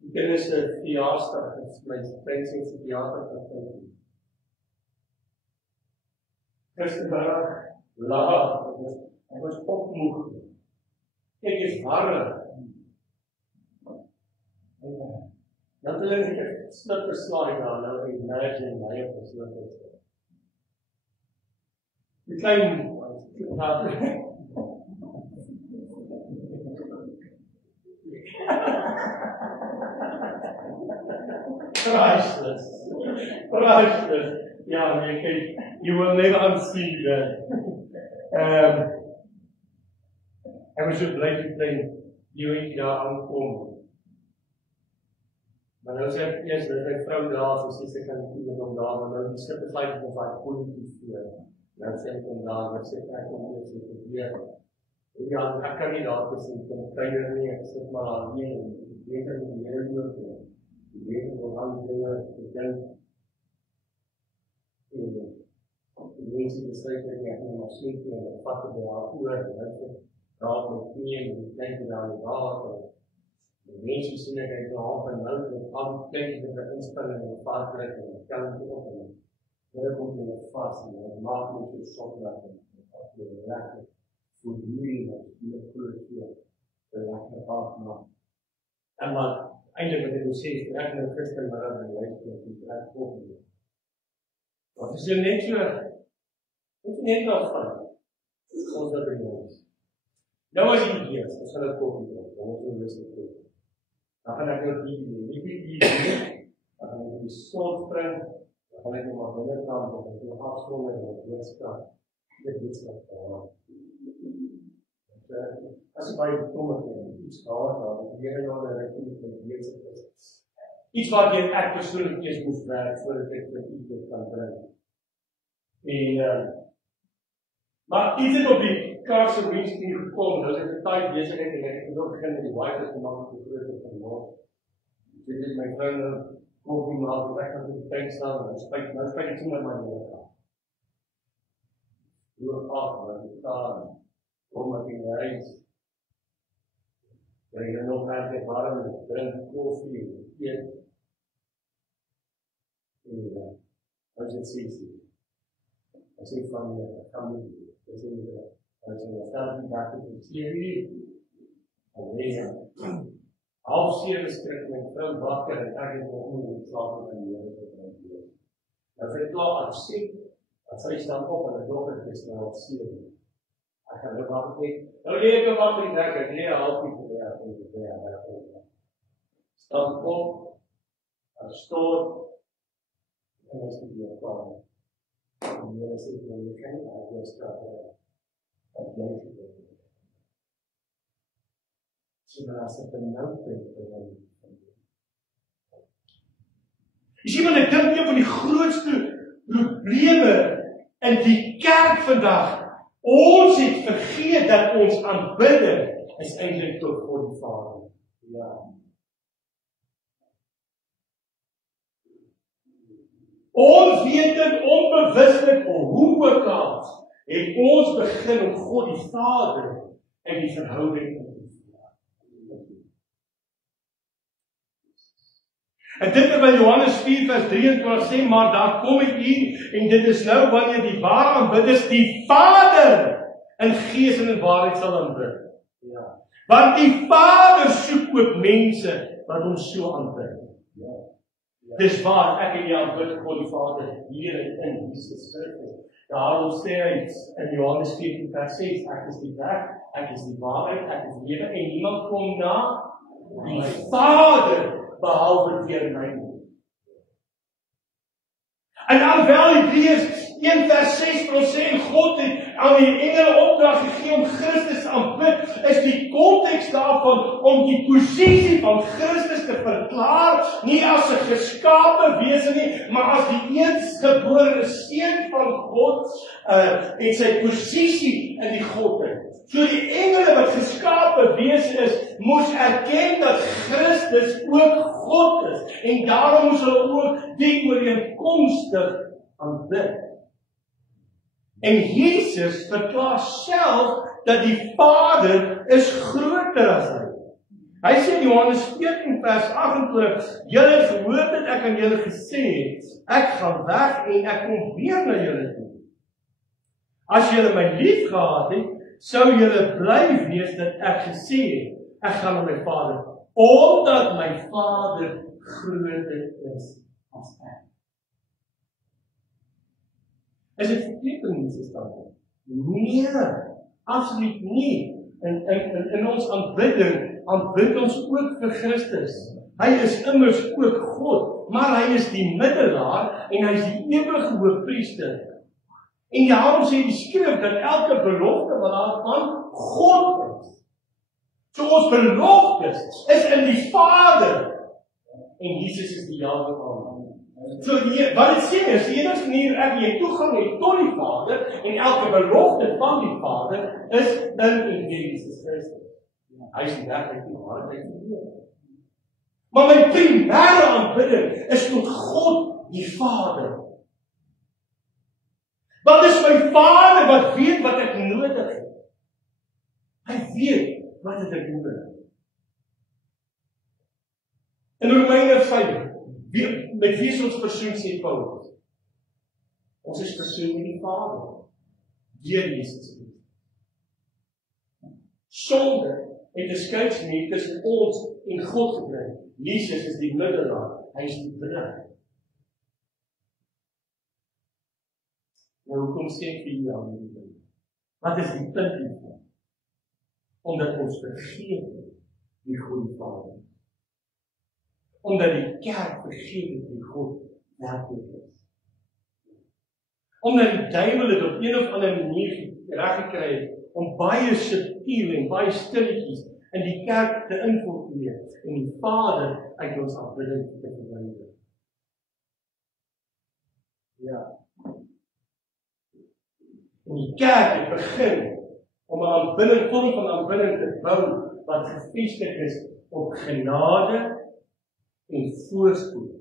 die kinders se verjaarsdag, my vriendin se verjaarsdag was. Gistermiddag laat, ek was opmoeg. Ek is warm. Dan wil ek net slip verslaai daar nou en imagine my op die slip. Die klein priceless. Ja, nee, kyk, you will never unsee that. Ek was so bly die klein jongetjie daar aankom. Maar nou sê ek eers dat my vrou daar is, so sy kan nie met hom daar, maar nou die skip is lyk of hy positief voor. Nou sê ek hom daar, maar sê ek kom eers te probeer. Ja, ek kan nie daar tussen kom kuier nie, ek sit maar alleen, ek weet dat die Here dood is. Die Here wil al die dinge gedink. En die mense besluit dat ek nou maar sien toe en ek vat by haar oor, en ek sê, raak my knie en die kleintjie daar in die water. Die mense sien ek uit die hand en nou, en al die kleintjie met die inspanning en die paard krijg en die kalmte op en daar komt in het vast en het maakt me so zondag en dat je lekker voor die en die groot voor lekker paard maakt. En maar eindelijk wat ik moet zeggen, is echt een christen maar aan de wijze dat die echt volgende. Wat is er net wel van? Ons dat er niet is. Nou was die eerst, dat gaan we koffie drinken, dan moeten we rustig koken. Dan gaan we ook die dan gaan we die stoot brengen, dan gaan we maar binnenkant op en afschonen en op wetenschap. Dit wetenschap van as jy baie bekommerd is, iets gehad dat die Here jou regtig besig is. Iets wat jy ek persoonlik eers moet werk voordat ek dit kan bring. En maar iets het op die kaarse meeting gekom, nou is ek tyd besigheid en ek het ook begin met die white te maak vir groter van môre. Dit is my vriende koffie maak, ek gaan op die tank staan, nou spyt ek sommer my hele dag. Doe af, wat ek staan, kom ek in die huis, bring er nog net warm, drink koffie, eet. En, as dit sê, ek sê van my, ek kan nie, ek sê nie, ek staan die dag op die serie, en nee, half 7 skrik my vrou wakker en ek het nog nie slaap in die Here te bring. As ek klaar afsien, dan sy staan op en ek dog het is nou al 7. Ek gaan nou wag net. Nou leer ek wag vir die ek leer half nie te werk en te werk. Staan op, en stort, en is die weer klaar. En die Here sê vir my, kan nie, ek wil straat dat jy te doen. So dat as ek nou punt Jy sien, want ek dink een van die grootste probleme in die kerk vandag, ons het vergeet dat ons aanbidding is eintlik tot God die Vader. Ja. Ons weet dit onbewuslik hoe ook al, het ons begin om God die Vader in die verhouding te doen. En dit terwyl Johannes 4 vers 23 sê, maar daar kom ek hier, en dit is nou wanneer die ware aanbidders die Vader in gees en in waarheid sal aanbid. Ja. Want die Vader soek ook mense wat hom so aanbid. Ja. Ja. Dis waar ek en jy aanbid God die Vader hier in Jesus Christus. Daarom sê hy in Johannes 14 vers 6, ek is die weg, ek is die waarheid, ek is die lewe, en niemand kom na die Vader behalwe deur my. En dan wel Hebreërs 1 vers 6 vir ons sê, God het aan die engele opdrag gegee om Christus te aanbid, is die konteks daarvan om die posisie van Christus te verklaar, nie as 'n geskape wese nie, maar as die eerstgeborene seun van God en sy posisie in die godheid. So die engele wat geskape wese is, moes erken dat Christus ook God is, en daarom moes hulle ook die ooreenkomstig aanbid. En Jesus verklaar self dat die Vader is groter as hy. Hy sê in Johannes 14 vers 28, julle het gehoor dat ek aan julle gesê het, ek gaan weg en ek kom weer na julle toe. As julle my lief gehad het, sou julle bly wees dat ek gesê het, ek gaan na my Vader, omdat my Vader groter is as ek. Is dit verkeerd om Jesus te aanbid? Nee, absoluut nie. In ons aanbidding, aanbid ons ook vir Christus. Hy is immers ook God, maar hy is die middelaar en hy is die ewige hoëpriester. En daarom sê die skrif dat elke belofte wat daar van God is. So ons beloftes is in die Vader en Jesus is die Jahwe van. So wat dit sê is, die enigste manier ek jy toegang het tot die Vader en elke belofte van die Vader is in Jesus Christus. Hy is die werklik die waarheid van die Here. Maar my primêre aanbidding is tot God die Vader. Want dis my Vader wat weet wat ek nodig het. Hy weet wat ek nodig het. In Romeine 5, met wie is ons persoon sê Paulus? Ons is persoon met die Vader. Deur Jesus. Sonde het 'n skeidsmuur tussen ons en God gebring. Jesus is die middelaar. Hy is die brug. Nou, hoekom sê ek vir jou aan die ding? Wat is die punt hiervan? Omdat ons vergeet wie God die Vader is. Omdat die kerk vergeet het wie God werklik is. Omdat die duiwel het op een of ander manier reg gekry het om baie subtiel en baie stilletjies in die kerk te infiltreer en die Vader uit ons aanbidding te verwyder. Ja. En die kerk het begin om 'n aanbidding, vorm van aanbidding te bou wat gefestig is op genade en voorspoed.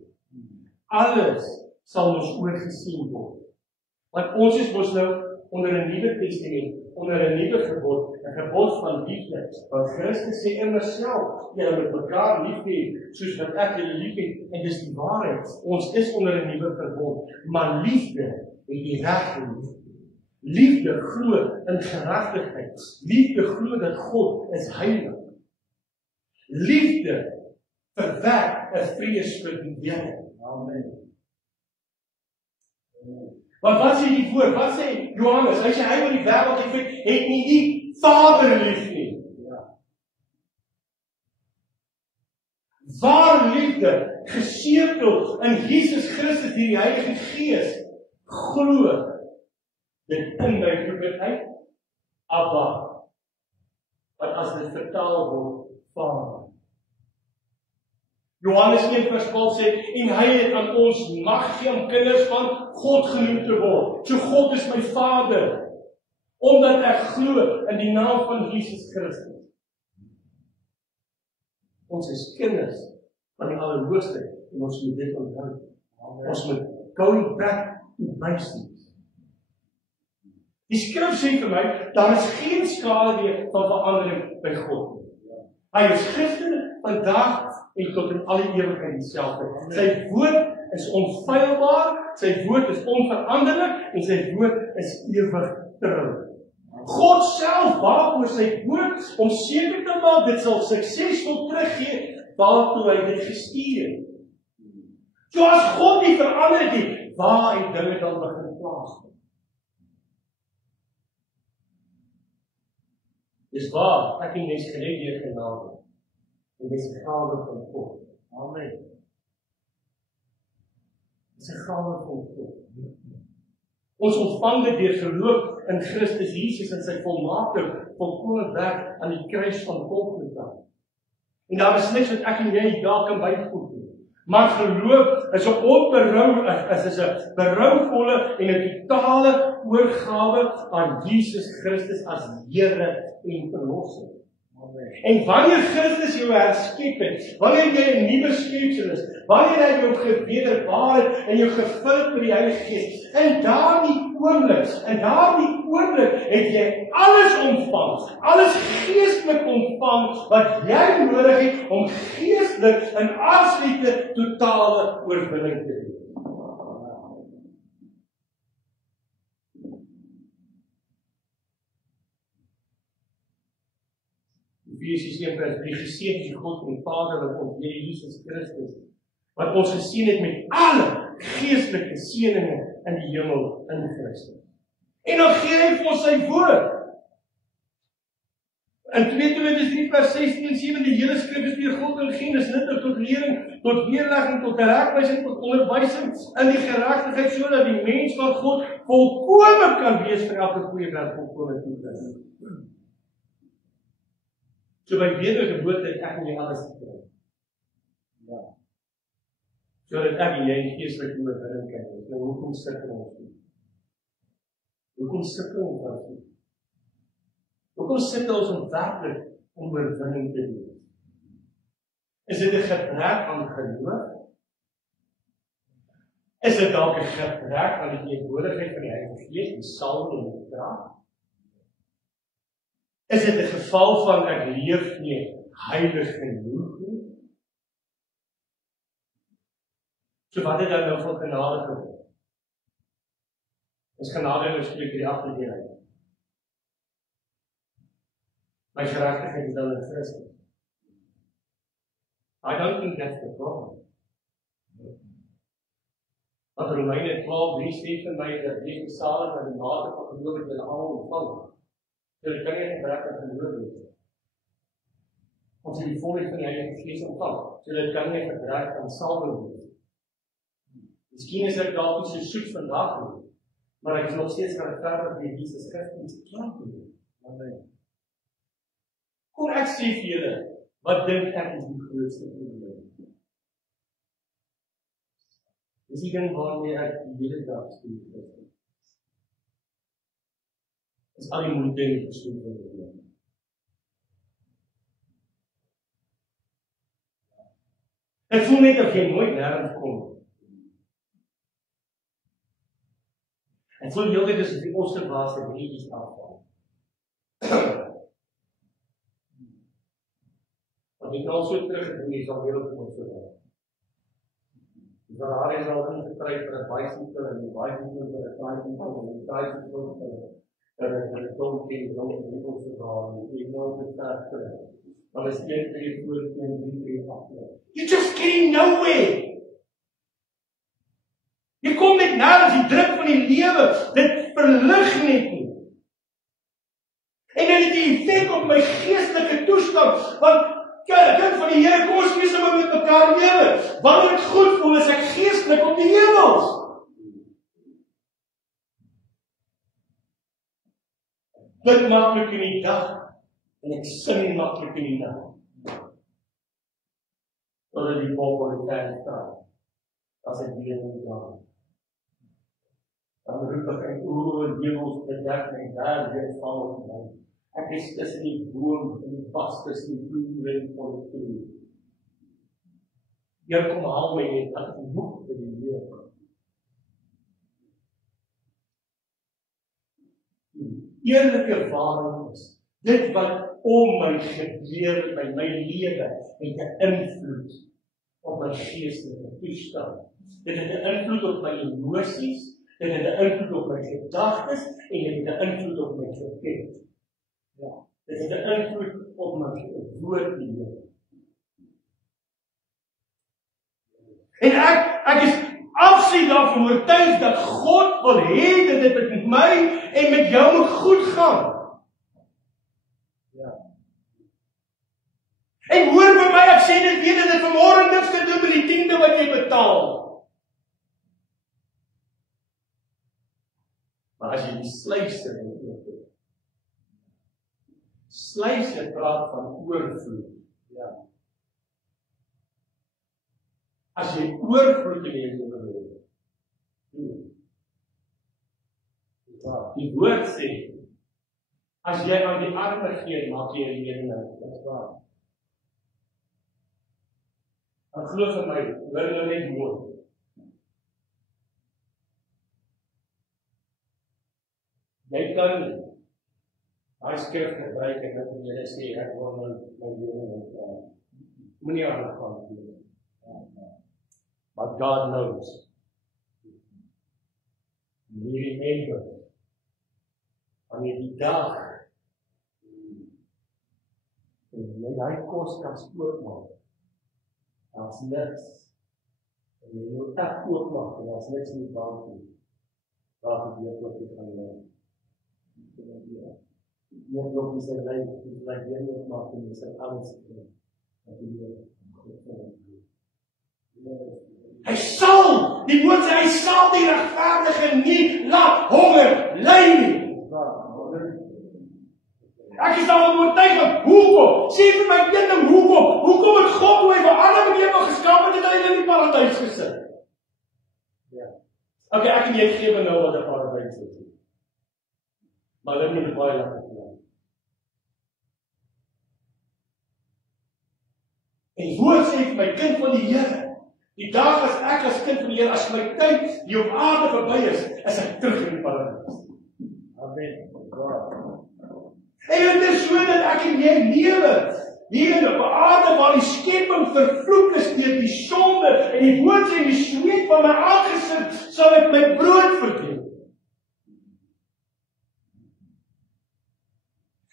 Alles sal ons oorgesien word. Want ons is mos nou onder 'n nuwe testament, onder 'n nuwe gebod, 'n gebod van liefde. Want Christus sê immers self, julle moet mekaar lief hê soos wat ek julle liefhet, en dis die waarheid. Ons is onder 'n nuwe verbond, maar liefde het die reg lief. Liefde glo in geregtigheid. Liefde glo dat God is heilig. Liefde verwek 'n vrees vir die Here. Amen. Want wat sê die woord? Wat sê Johannes? Hy sê hy wat die wêreld het nie die Vader lief nie. Waar liefde gesetel in Jesus Christus die Heilige Gees glo dit in my roepigheid Abba, wat as dit vertaal word Vader. Johannes 1:12 sê, en hy het aan ons mag gegee om kinders van God genoem te word. So God is my Vader, omdat ek glo in die naam van Jesus Christus. Ons is kinders van die Allerhoogste en ons moet dit onthou. Ons moet going back to basics. Die skrif sê vir my, daar is geen skade meer van verandering by God. Hy is gister, vandag en tot in alle ewigheid dieselfde. Sy woord is onfeilbaar, sy woord is onveranderlik en sy woord is ewig trou. God self waak oor sy woord om seker te maak dit sal suksesvol teruggee waartoe hy dit gestuur het. So as God nie verander nie, waar het dinge dan begin plaasvind? Dis waar, ek en mens gered deur genade. En dis 'n gawe van God. Amen. Dis 'n gawe van God. Ons ontvang dit deur geloof in Christus Jesus en sy volkome werk aan die kruis van Golgotha. En daar is niks wat ek en jy daar kan byvoeg nie. Maar geloof is 'n berouvolle en 'n totale oorgawe aan Jesus Christus as Here en Verlosser. En wanneer Christus jou herskep het, wanneer jy 'n nuwe skepsel is, wanneer hy jou gewederbaar het en jou gevul het met die Heilige Gees, in daardie oomblik het jy alles ontvang, alles geestelik ontvang wat jy nodig het om geestelik in absolute totale oorwinning te hê. Efesiërs 1:3 geseën is die God en Vader wat ons Here Jesus Christus, wat ons geseën het met alle geestelike seëninge in die hemel in Christus. En dan gee hy vir ons sy woord. In 2 Timoteus 3:16 en 17, die hele skrif is deur God gegee, is nuttig tot lering, tot weerlegging, tot regwysing, tot onderwysing in die geregtigheid, sodat die mens van God volkome kan wees vir elke goeie werk volkome toepas. So by wedergeboorte het ek en jy alles gekry. Ja. Sodat ek en jy geestelik oorwinning kan hê. Nou hoekom sukkel ons nie? Hoekom sukkel ons dan? Hoekom sukkel ons om werklik om oorwinning te doen? Is dit 'n gebrek aan geloof? Is dit dalk 'n gebrek aan die teenwoordigheid van die Heilige Gees, die salwing en die krag? Is dit 'n geval van ek leef nie heilig genoeg nie? So wat het dan nou van genade geword? Is genade nou spreek die agterdeur? My geregtigheid is dan in Christus. I don't think that's the problem. Wat Romeine 12:3 sê vir my dat die salig met die mate van geloof het hulle almal ontvang. So dit kan nie gebrek aan geloof wees. Ons het die volheid van die Heilige Gees ontvang. So dit kan nie gebrek aan salwing wees. Miskien is dit dalk nie so soet vandag nie, maar ek is nog steeds geregverdig deur Jesus Christus klaar te doen. Amen. Kom ek sê vir julle, wat dink ek is die grootste probleem? Dis die ding waarmee ek die hele dag speel. Is al die moeite en die verstoot van die lewe. Dit voel net of jy nooit nêrens kom. En voel heeltyd is die osservaas wat hierdie afval. Want ek nou so teruggedoen is al weer op ons verhaal. Daar is al ingetry vir 'n bicycle en 'n bicycle vir 'n tricycle en 'n tricycle vir 'n donkie en dan ons verhaal. Ek nou gestart vir. Maar is 1 3 4 3 3 8. You just getting nowhere. Jy kom net nêrens, die druk van die lewe, dit verlig net nie. En dit het 'n effek op my geestelike toestand, want kind van die Here, kom ons kies hom met mekaar lewe. Wanneer ek goed voel, is ek geestelik op die hemels. Bid maklik in die dag, en ek sing maklik in die dag. Totdat die bom op die pijn staan, as ek weer in die dag. Dan roep ek en hemels bedek my, daar weer val op my. Ek is tussen die boom en die pas tussen die bloemring van die toe. Hier kom haal my net, ek is moeg vir die lewe. Die eerlike waarheid is, dit wat om my gebeur by my lewe, het 'n invloed op my geestelike toestand. Dit het 'n invloed op my emosies, dit het 'n invloed op my gedagtes, en dit het 'n invloed op my gebed. Ja, dit het 'n invloed op my woordlewe. En ek is absoluut daarvan oortuig dat God wil hê dat dit met my en met jou moet goed gaan. Ja. En hoor by my, ek sê dit weet dat dit vanmôre niks te doen met die 10de wat jy betaal. Maar as jy die sluise wil open, sluise praat van oorvloed. Ja. As jy oorvloed in jou lewe wil, die woord sê, as jy aan die arme gee, maak jy die Here nou. Dit is waar. En glo vir my, hoor nou net mooi. Jy kan daai skrif gebruik en dat jy sê ek wil my lewe moenie aangaan nie. But God knows. You remember. Wanneer die dag en jy daai kos kan oopmaak, daar's niks. En jy moet tak oopmaak en daar's niks in die bank nie. Daar gebeur wat jy gaan leer. Jy blok is 'n lyn, jy laat jy oopmaak en jy sê alles doen. Hy sal, die woord sê, hy sal die regverdige nie laat honger ly nie. Ek is daarvan oortuig van, hoekom? Sê vir my een ding, hoekom? Hoekom het God hoe hy vir Adam en Eva geskaap het hy in die paradys gesit? Ja. Okay, ek en jy gee nou wat 'n paradys is. Maar dit moet baie laat gebeur. En die woord sê vir my kind van die Here, die dag as ek as kind van die Here, as my tyd die op aarde verby is ek terug in die paradys. Amen. En dit is so dat ek en jy lewe hier op aarde waar die skepping vervloek is deur die sonde en die woord sê die sweet van my aangesig sal ek my brood verdien.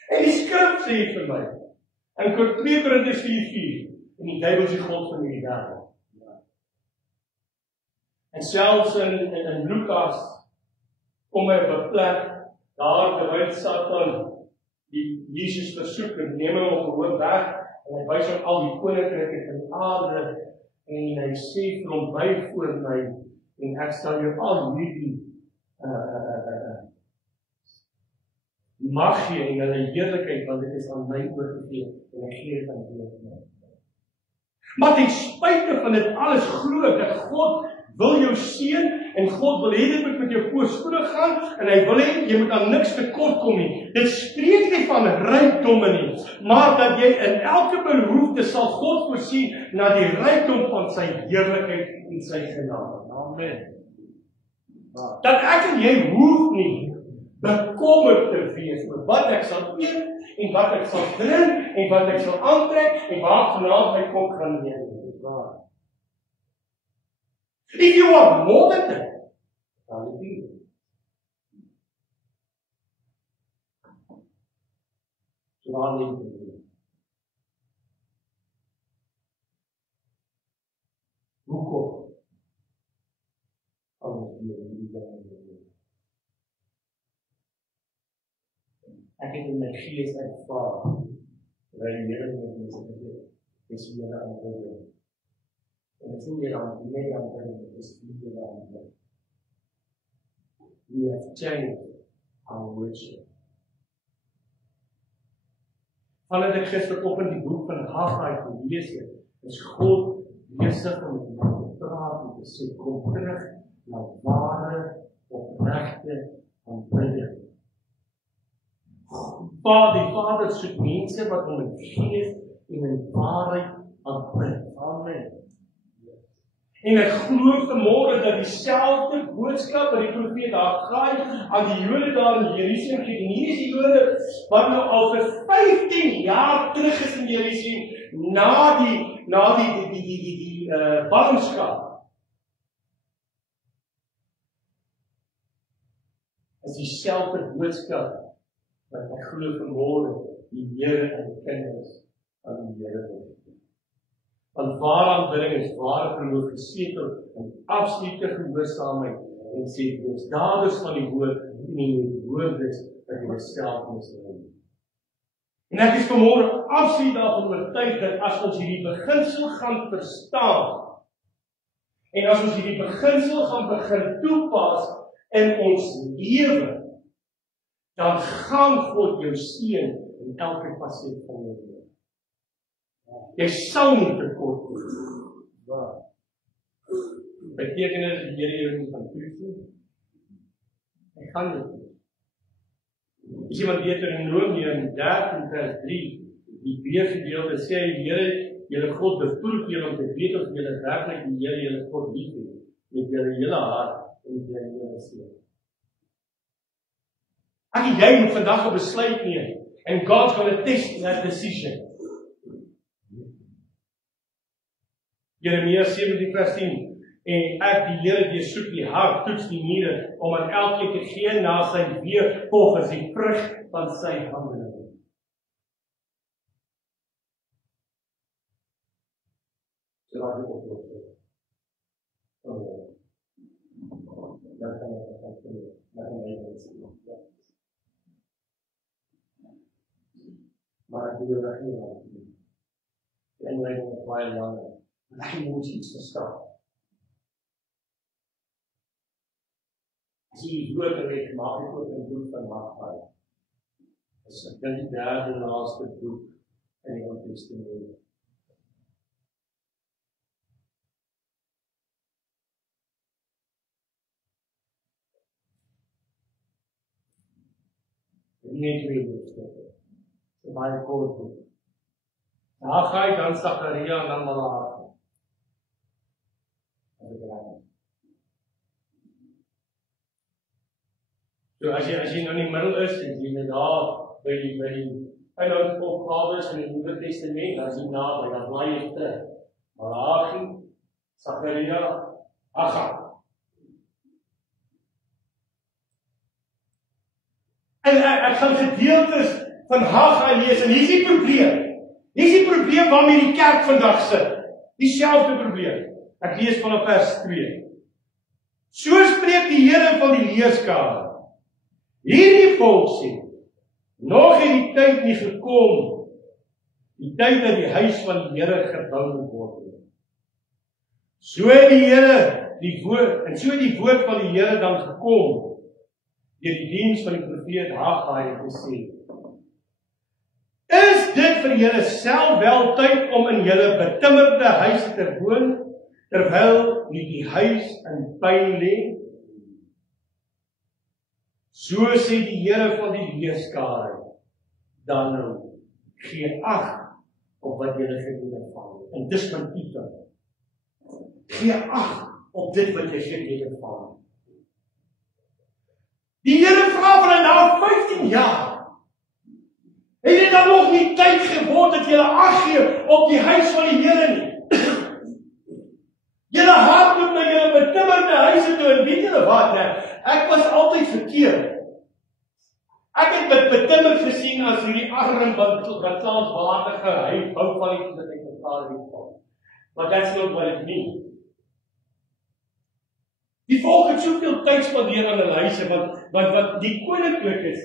En die skrif sê vir my in 2 Korintiërs 4:4 en die duiwel is die god van hierdie wêreld. En selfs in Lukas kom hy op 'n plek daar terwyl Satan die Jesus versoek en neem hom op 'n hoë berg en hy wys hom al die koninkryke van die aarde en hy sê vir hom buig voor my en ek sal jou al hierdie mag gee en hulle heerlikheid want dit is aan my oorgegee en ek gee dit aan julle. Maar ten spyte van dit alles glo ek dat God wil jou seën en God wil hê dit moet met jou voorspoedig gaan en hy wil hê jy moet aan niks tekort kom nie. Dit spreek nie van rykdomme nie, maar dat jy in elke behoefte sal God voorsien na die rykdom van sy heerlikheid en sy genade. Amen. Dat ek en jy hoef nie bekommerd te wees oor wat ek sal eet en wat ek sal drink en wat ek sal aantrek en waar vanaand my kop gaan neem. If you want more than that, dan is dit. Zoals ik het hoekom? Anders hier niet ek het in my gees ervaar dat die Here met my is weer aan die doen. En het is weer aan die doen, is weer aan die doen. We have changed our worship. Vandat ek gisteroggend die boek van Haggai gelees het, is God besig om met my te praat en te sê, kom terug na ware, opregte aanbidding. Die Vader soek mense wat hom in gees en in waarheid aanbid. Amen. En ek glo vanmôre dat dieselfde boodskap wat die profeet Haggai aan die Jode daar in Jerusalem gee, en hier is die Jode wat nou al vir 15 jaar terug is in Jerusalem na die ballingskap. Is dieselfde boodskap wat ek glo vanmôre die Here en die kinders aan die Here wil. Want ware aanbidding is ware geloof gesetel in absolute gehoorsaamheid en sê dis daders van die woord en nie die woord is wat jy self moet doen. En ek is vanmôre absoluut daarvan oortuig dat as ons hierdie beginsel gaan verstaan en as ons hierdie beginsel gaan begin toepas in ons lewe, dan gaan God jou seën in elke faset van jou lewe. Jy sal nie tekort kom. Beteken dit dat die Here jou nie gaan proef nie? Hy gaan dit nie. As iemand weet in Deuteronomium 13:3, die B-gedeelte sê die Here, julle God beproef julle om te weet of julle werklik die Here julle God liefhet met julle hele hart en met julle hele siel. Ek en jy moet vandag 'n besluit neem and God's going to test that decision. Jeremia 17:10 en ek die Here deursoek die hart, toets die niere om aan elkeen te gee na sy weë volgens die vrug van sy handeling. So raak dit op. Maar ek wil reg nie raak nie. En ek moet baie langer. Hy moet iets verstaan. As jy die woord het, maak ek ook 'n boek van Haggai. Dit is die derde laaste boek in die Ou Testament. Net twee boekstukke. Dit is baie kort boek. Haggai, dan Sagaria en dan Malagi. So as jy nou in die middel is en jy net daar by die inhoudsopgawes in die Nuwe Testament, dan is jy naby, dan blaai jy terug. Malagi, Sagaria, Haggai. En ek gaan gedeeltes van Haggai lees en hier is die probleem. Hier is die probleem waarmee die kerk vandag sit. Dieselfde probleem. Ek lees vanaf vers 2. So spreek die Here van die leerskare. Hierdie volk sê, nog het die tyd nie gekom, die tyd dat die huis van die Here gebou moet word. So het die Here die woord, en so het die woord van die Here dan gekom, deur die diens van die profeet Haggai gesê, is dit vir julle self wel tyd om in julle betimmerde huise te woon, terwyl die huis in pyn lê, so sê die Here van die leerskare, dan nou, gee ag op wat julle gedoen het Vader. En dis my titel. Gee ag op dit wat jy gedoen het Vader. Die Here vra van na 15 jaar, het dit dan nog nie tyd geword dat julle ag gee op die huis van die Here nie? Julle hardloop na julle betimmerde huise toe, en weet julle wat, ek was altyd verkeerd. Ek het met betimmer gesien as hierdie arm wat waardige bou van die dat ek betaal het. But that's not what it means. Die volk het soveel tyd spandeer aan hulle huise, want die koninklik is,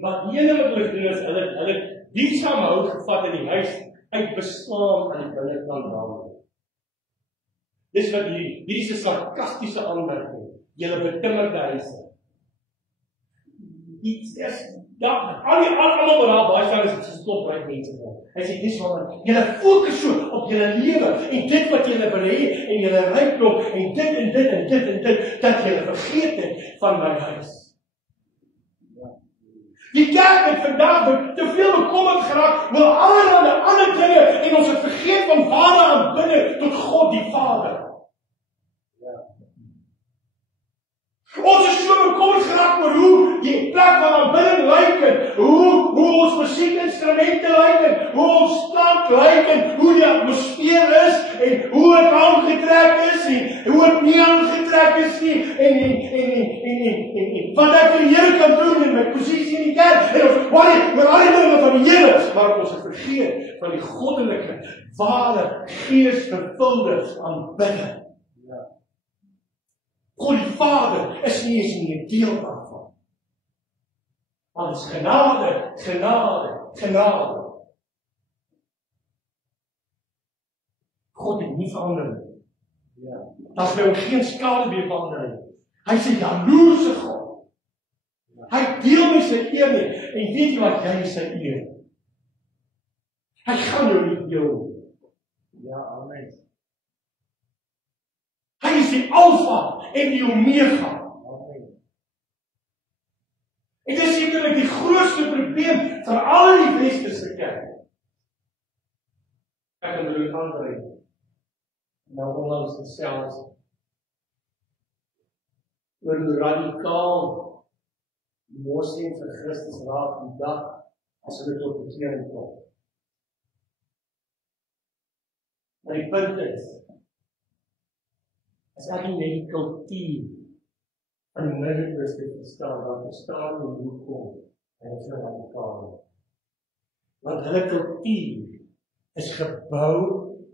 wat die ene wat hulle doen is, hulle diensame hout gevat in die huis, uitbeslaan aan die binnekant daarmee. Dis wat hierdie is 'n sarkastiese aanmerking, julle betimmerde huise. Allemaal beraal baie van is het gestop uit mense. Hy sê, dis wat, julle fokus so op julle lewe, en dit wat julle berei, en julle rykdom, en dit, en dit, en dit, en dit, dat julle vergeet het van my huis. Die kerk het vandag te veel bekommerd geraak, oor allerhande ander dinge, en ons het vergeet van waar aanbidde tot God die Vader. Ons is so bekommerd geraak oor hoe die plek van aanbidding lyk en hoe ons musiekinstrumente lyk en hoe ons klank lyk en hoe die atmosfeer is en hoe het aangetrek is en hoe het nie aangetrek is nie en wat ek vir die Here kan doen in my posisie in die kerk en ons oor al die dinge van die Here, maar ons het vergeet van die goddelike, ware, geesvervulde aanbidding. God die Vader is nie eens nie 'n deel daarvan. Want het is genade, genade, genade. God het nie verander nie. Daar is by hom geen skade weer verander nie. Hy is 'n jaloerse God. Hy deel nie sy eer nie. En weet jy wat, jy is sy eer. Hy gaan jou nie deel nie. Ja, amen. Hy is die Alfa en die Omega. En dit is sekerlik die grootste probleem van al die westerse kerk. Ek kan dit aanbring. Nou onlangs gesels oor hoe radikaal die moslems vir Christus raak die dag as hulle tot bekering kom. Maar die punt is, as ek nie die kultuur van die Midden-Oosten verstaan, dan verstaan hoe hoekom en is nou radikaal. Want hulle kultuur is gebou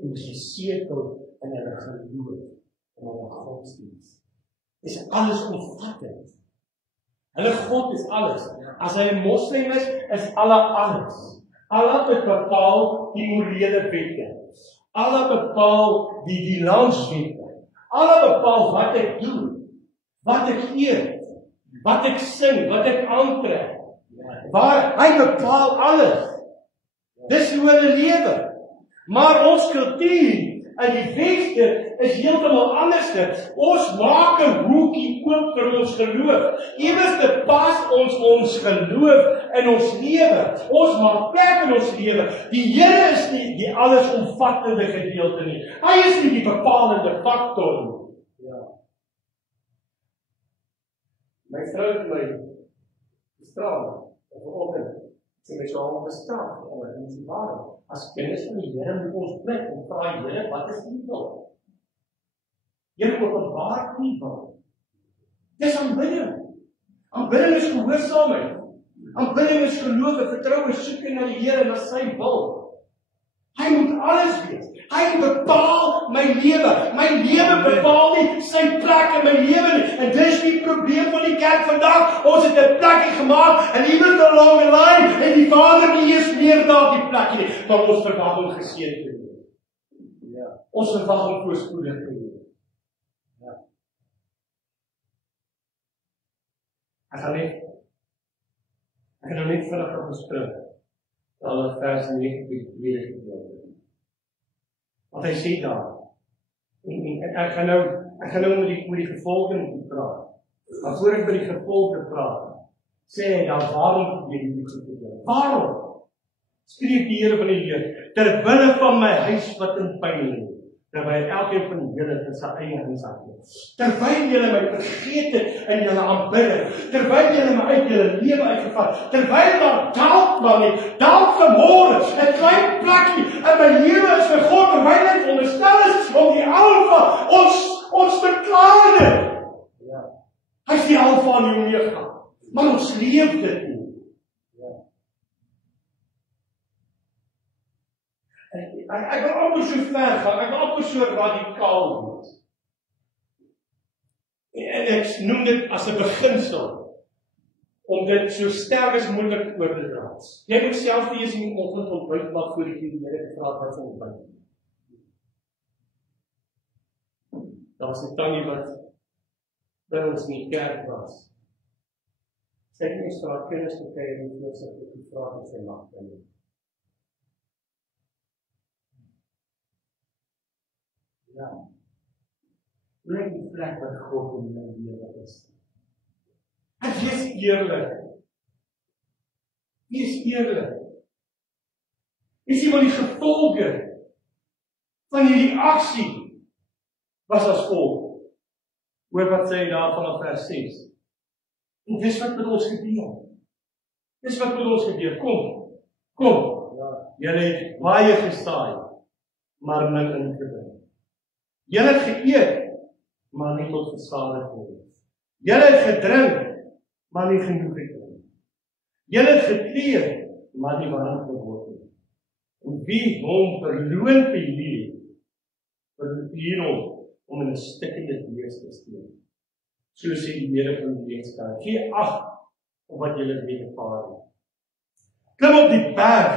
en gesetel in hulle geloof en hulle godsdienst. Is alles omvattend. Hulle God is alles. As hy 'n moslim is Allah alles. Allah bepaal die morele wette. Allah bepaal die landswette. Allah bepaal wat ek doen, wat ek eet, wat ek sing, wat ek aantrek. Waar hy bepaal alles. Dis hoe hulle lewe. Maar ons kultuur in die Weste is heeltemal anders. Ons maak 'n hoekie oop vir ons geloof. Iewers te pas ons geloof in ons lewe. Ons maak plek in ons lewe. Die Here is nie die allesomvattende gedeelte nie. Hy is nie die bepalende faktor nie. Ja. My vrou het my gestraal vanoggend. Sy het so gestraal en sy waar. As kinders van die Here moet ons bid en vra Here, wat is U wil? Here openbaar U wil. Dis aanbidding. Aanbidding is gehoorsaamheid. Aanbidding is geloof en vertroue, soeking na die Here, na sy wil. Hy moet alles weet. Hy bepaal my lewe. My lewe bepaal nie sy plek in my lewe nie. En dis die probleem van die kerk vandag. Ons het 'n plekkie gemaak en iemand along the line en die Vader nie eens meer daar die plekkie nie. Maar ons verwag hom geseën te wees. Ja. Ons verwag hom voorspoedig te wees. Ja. Ek gaan net vinnig op gespring. Al vers 9 die tweede gedeelte. Want hy sê daar, En ek gaan nou oor die gevolge praat. Maar voor ek by die gevolge praat, sê hy dan waarom jy hierdie goed doen? Waarom? Spreek die Here van die Heer, terwille van my huis wat in pyn lê, terwyl elkeen van julle in sy eie huis het. Terwyl julle my vergeet het in julle aanbidding, terwyl julle my uit julle lewe uitgevat, terwyl daar dalk vanmôre 'n klein plekkie in my lewe is vir God, terwyl hy veronderstel is om die Alfa ons beklaar. Hy is die Alfa en die Omega, maar ons leef dit nie. Ek wil amper so ver gaan, ek wil amper so radikaal wees. En ek noem dit as 'n beginsel, om dit so sterk as moontlik oor te dra. Jy moet self eers in die oggend ontbyt maak voor die Here gevra wat vir ontbyt. Daar's 'n tannie wat by ons in die kerk was. Sy het nie straat kennis gekry en voor sy gevra het sy mag by hom. Ja. Blyk die plek wat God in my lewe is. En wees eerlik. Wees eerlik. Is jy van die gevolge van hierdie aksie was as volg. Hoor wat sê hy daar vanaf vers 6. En dis wat met ons gebeur. Dis wat met ons gebeur. Kom. Julle het baie gesaai, maar min ingebring. Julle het geëet, maar nie tot versadiging nie. Julle het gedrink, maar nie genoeg gedrink. Julle het gekleed, maar nie warm geword nie. En wie hom verloon vir hier om in 'n stikkende bees te steel. So sê die Here van die wetenskap. Gee ag op wat julle wedervaar het. Klim op die berg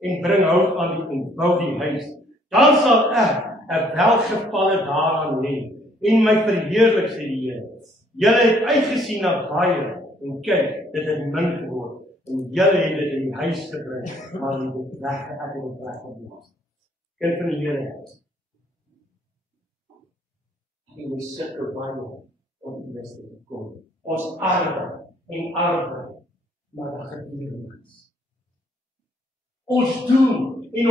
en bring hout aan en bou die huis. Dan sal ek 'n welgevalle daaraan lê en my verheerlik, sê die Here. Julle het uitgesien na baie en kyk, dit het min geword. En julle het dit in die huis gebring, maar jy het weggeblaas. Kind van die Here. En we sukkel baie om die beste te kom. Ons arbeid, maar daar gebeur niks. Ons doen en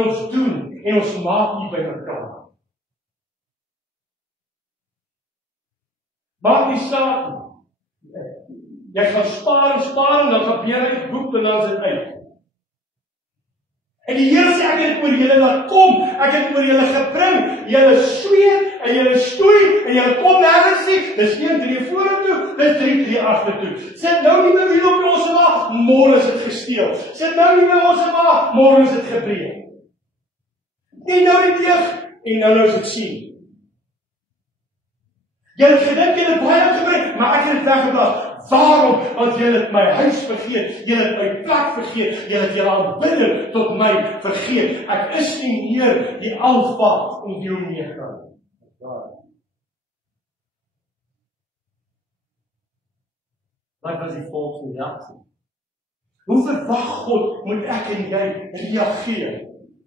ons maak nie by mekaar. Maak die saak nie. Jy gaan spaar, dan gaan jy boek en dan is dit uit. En die Here sê ek het oor julle laat kom, ek het oor julle gebring, julle sweet en julle stoei en julle kom nergens nie, dis 1-3 vorentoe, dis 3-3 agtertoe. Sit nou nie meer wiel op ons maag, môre is dit gesteel. Sit nou nie meer ons maag, môre is dit gebreek. Nie nou die deeg en nou is dit sien. Julle het gedink julle het baie gebring, maar ek het dit weggeblaas. Waarom? Want julle het my huis vergeet, julle het my plek vergeet, julle het julle aanbidding tot my vergeet. Ek is nie meer die Alfa en die Omega. Wat was die volgende reaksie? Hoe verwag God moet ek en jy reageer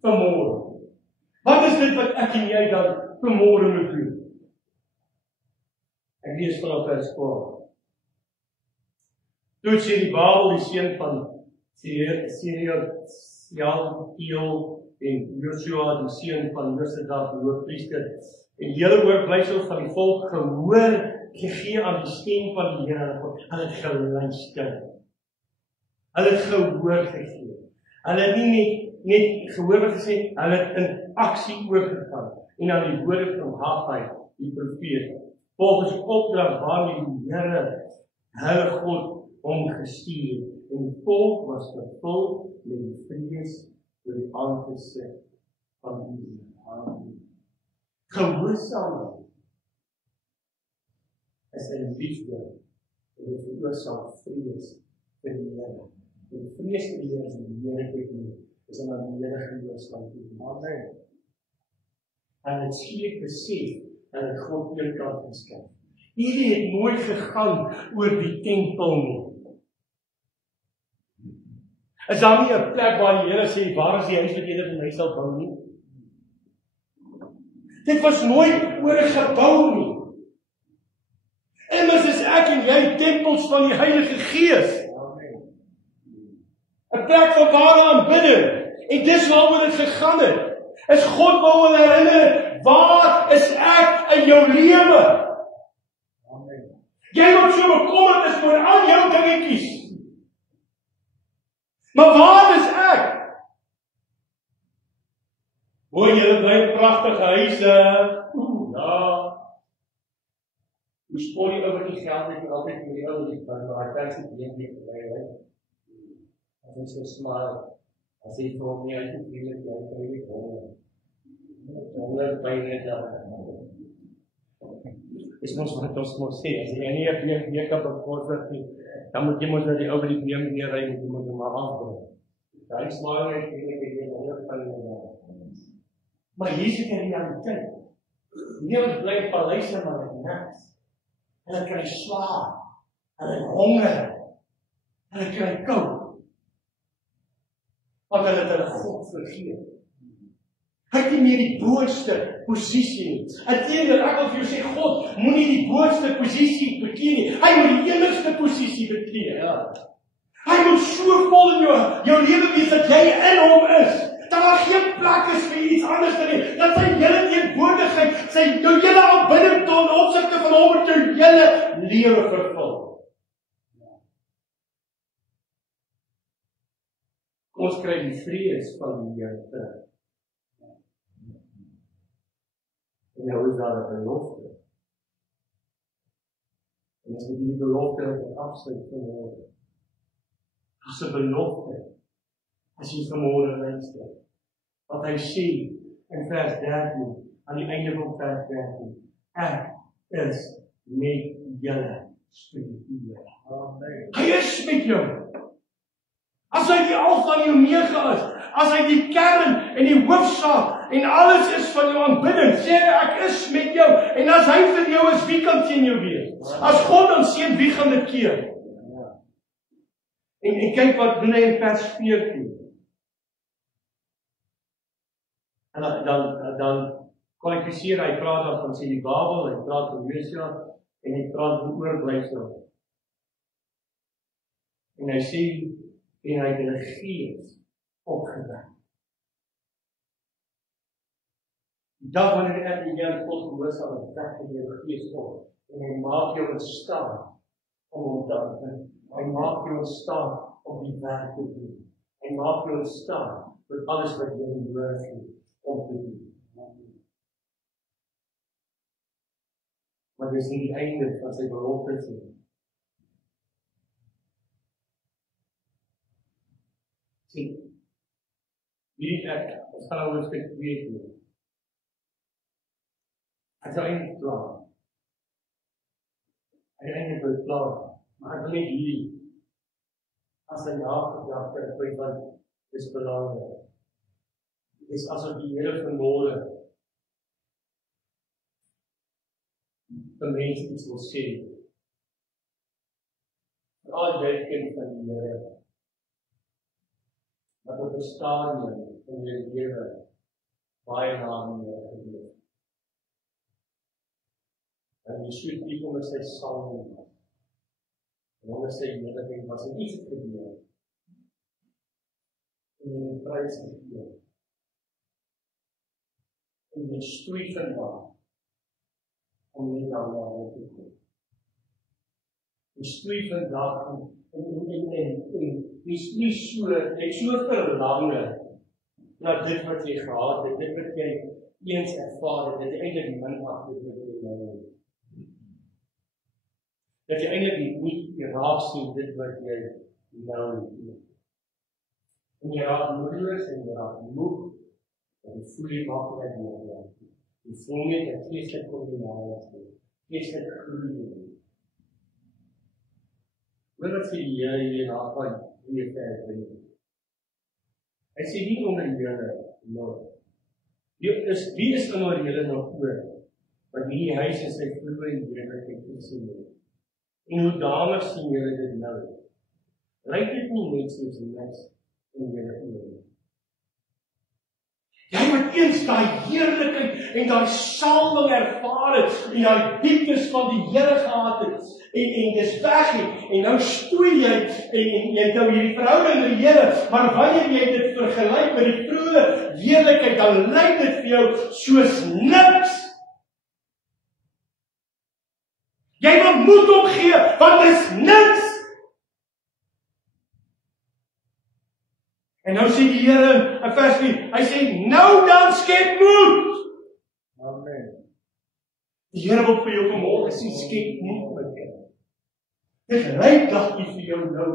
vanmôre? Wat is dit wat ek en jy dan vanmôre moet doen? Ek lees vanaf vers 12. Toe sê die Babel, die seun van Sealtiel en Joshua, die seun van Josadak, die hoofpriester, en die hele oorblysel van die volk gehoor gegee aan die stem van die Here. Hulle het geluister. Hulle het gehoor gegee. Hulle het nie net gehoor wat gesê, hulle het in aksie oorgegaan en aan die woorde van Haggai, die profeet, volgens opdrag waarmee die Here, hulle God, hom gestuur het, en die volk was vervul met die vrees oor die aangesig van die Here. Gehoorsaamheid is 'n liefde en dit veroorsaak vrees vir die Here. En vrees vir die Here is die Here is om aan die Here gehoorsaam te wees. Amen. En het skielik besef dat dit God eenkant geskep. Hierdie het nooit gegaan oor die tempel nie. Is daar nie 'n plek waar die Here sê, waar is die huis wat julle vir my sal bou nie? Dit was nooit oor 'n gebou nie. Immers is ek en jy tempels van die Heilige Gees. 'n plek van ware aanbidding. En dis waaroor dit gegaan het. Is God wou hulle herinner, waar is ek in jou lewe? Jy moet so bekommerd is oor al jou dingetjies. Maar waar is ek? Hoor julle bly pragtige huise. Ja. Hoe spoor jy oor die geld net altyd met die ou lief, maar hy kan sit een week bly. As hy so smaal, as hy vir my uit die vriendelik, jy kry nie honger. Honger by net daar. Is ons wat ons moet sê, as jy nie weer kan bekommerd nie, dan moet jy moet na die ou by die breem neerry, moet jy moet hom maar afbring. Hy smaal net vriendelik, jy honger van hom. Maar hier is die realiteit. Niemand bly in paleise, maar het niks. Hulle kry swaar, hulle honger, hulle kry kou. Want hulle het hulle God vergeet. Hy het nie meer die boonste posisie nie. Inteendeel, ek wil vir jou sê, God moenie die boonste posisie beklee nie. Hy moet die enigste posisie beklee. Ja. Hy moet so vol in jou lewe wees dat jy in hom is. Dat daar geen plek is vir iets anders nie. Dat sy hele teenwoordigheid, jou hele aanbidding ten opsigte van hom met jou hele lewe vervul. Ons kry die vrees van die Here terug. En nou is daar 'n belofte. En as die belofte afsluit vanmôre. As 'n belofte. As jy vanmôre luister. Wat hy sê in vers 13, aan die einde van vers 13. Ek is met julle, spreek die Here. Amen. Hy is met jou. As hy die Alfa en die Omega is, as hy die kern en die hoofsaak en alles is van jou aanbidding, sê ek is met jou. En as hy vir jou is, wie kan teen jou wees? As God dan seën, wie gaan dit keer? En kyk wat doen hy in vers 14. En dan kwalifiseer hy, praat dan van sy die Babel, hy praat van Josia, en hy praat van oorblyfsel. En hy sê, en hy het hulle gees opgewek. Die dag wanneer ek die Here God gehoorsaam en wek in jou gees op, en hy maak jou in staat om hom te aanbid. Hy maak jou in staat om die werk te doen. Hy maak jou in staat met alles wat jy nodig het om te doen. Maar dit is nie die einde van sy beloftes nie. Hierdie ek, ons gaan nou 'n stuk 2 doen. Ek sal eintlik klaar. Ek eintlik wil klaar, maar ek wil net hier, as 'n gedagte kry van, dis belangrik. Dis asof die Here vanmôre vir mense iets wil sê. Al jy kind van die Here, wat op 'n stadium in jou lewe baie naam gebeur. En jy soet diep om sy salwing was. En onder sy heerlikheid was en iets het gebeur. En jy prys gegee. En jy stoei vandag om nie dan daar te kom. Jy stoei vandag en jy so verlang na dit wat jy gehad het, dit wat jy eens ervaar het, dat jy eintlik minag dit wat jy nou het. Dat jy eintlik nie raak sien dit wat jy nou het. En jy raak moedeloos en jy raak moeg, en jy voel jy maak net meer. Jy voel net dat geestelik kombinasie, geestelik groei. Hoor wat sê die Here hier na van wie vers 3. Hy sê nie onder julle nog. Wie is onder julle nog oor? Wat die huis in sy vloer en heerlikheid gesien het. En hoe danig sien julle dit nou? Lyk dit nie net soos niks in julle oor? Jy jy moet eens daai heerlikheid en daai salwing ervaar het en daai dieptes van die Here gehad het en dis weg nie en nou stoei jy en jy het nou hierdie verhouding met die Here, maar wanneer jy dit vergelyk met die vroeë heerlikheid, dan lyk dit vir jou soos niks. Jy moet moed opgee, want dit is niks. En nou sê die Here in vers 4, hy sê, nou dan skep moed. Amen. Die Here wil vir jou vanmôre sê, skep moed my kind. Dit lyk dalk nie vir jou nou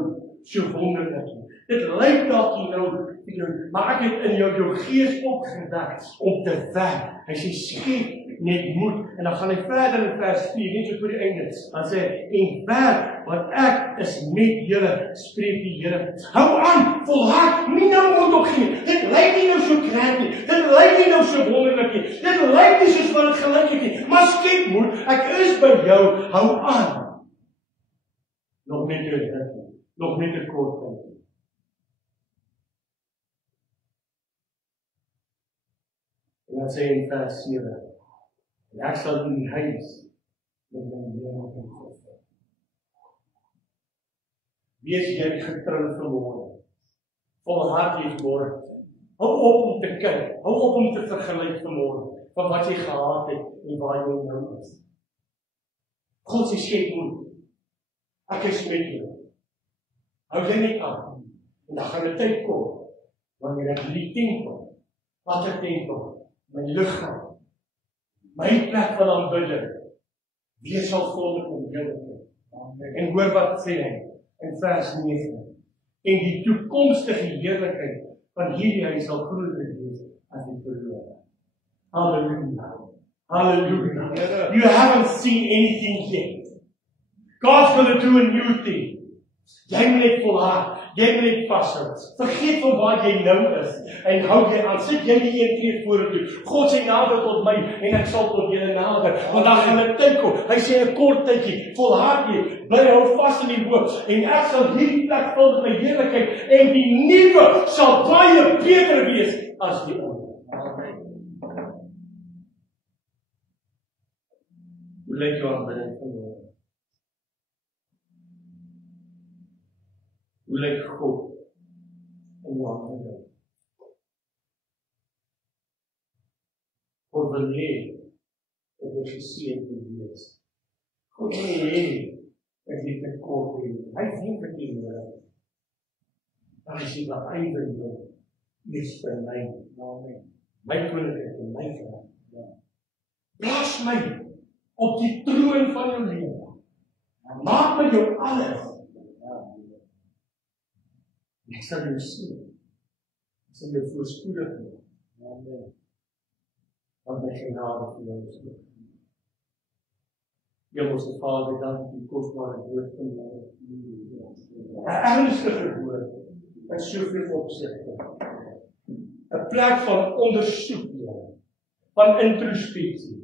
so wonderlik nie. Dit lyk dalk nie nou vir jou, maar ek het in jou gees opgewek om te werk. Hy sê, skep net moed. En dan gaan hy verder in vers 4, net so voor die einde. Dan sê hy, en werk, want ek is met julle, spreek die Here. Hou aan, volhard, nie nou moet opgee. Dit lyk nie nou so krap nie. Dit lyk nie nou so wonderlik nie. Dit lyk nie soos wat het gelyk het nie. Maar skep moed, ek is by jou, hou aan. Nog net nog net 'n kort tyd. En dan sê hy in vers 7, en ek sal in die huis met my Here in God. Wees jy getrou vanmôre. Volhard jy môre. Hou op om te kyk, hou op om te vergelyk vanmôre van wat jy gehad het en waar jy nou is. God sê skep moed. Ek is met jou. Hou jy net aan. En dan gaan 'n tyd kom wanneer ek die tempel, wat 'n tempel, my liggaam, my plek van aanbidding, weer sal vol met my heerlikheid. En hoor wat sê hy in vers 9. En die toekomstige heerlikheid van hierdie huis sal groter wees as die vorige. Hallelujah. Hallelujah. You haven't seen anything yet. God's going to do a new thing. Jy moet net volhard, jy moet net vashou. Vergeet van waar jy nou is en hou jy aan. Sit jy nie een tree vorentoe. God sê nader tot my en ek sal tot julle nader. Want dan gaan 'n tyd kom. Hy sê 'n kort tydjie, volhard jy, bly hou vas in die woord en ek sal hierdie plek vul met my heerlikheid en die nuwe sal baie beter wees as die ou. Amen. Hoe lyk jou aanbidding vanmôre? Hoe lyk God in jou aanbidding? God wil hê dat jy geseën moet wees. God wil hê dat jy tekort het. Hy weet wat jy nodig het. Maar hy sê dat einde jou is by my. Amen. My koninkryk en my vrou. Plaas my op die troon van jou lewe. Maak my jou alles. Ek sal jou sien. Ek sal jou voorspoedig maak. Amen. Want my genade vir jou is goed. Hemelse Vader, dank vir die kosbare woord van jou. 'n ernstige woord in soveel opsigte. 'n plek van ondersoek, van introspeksie.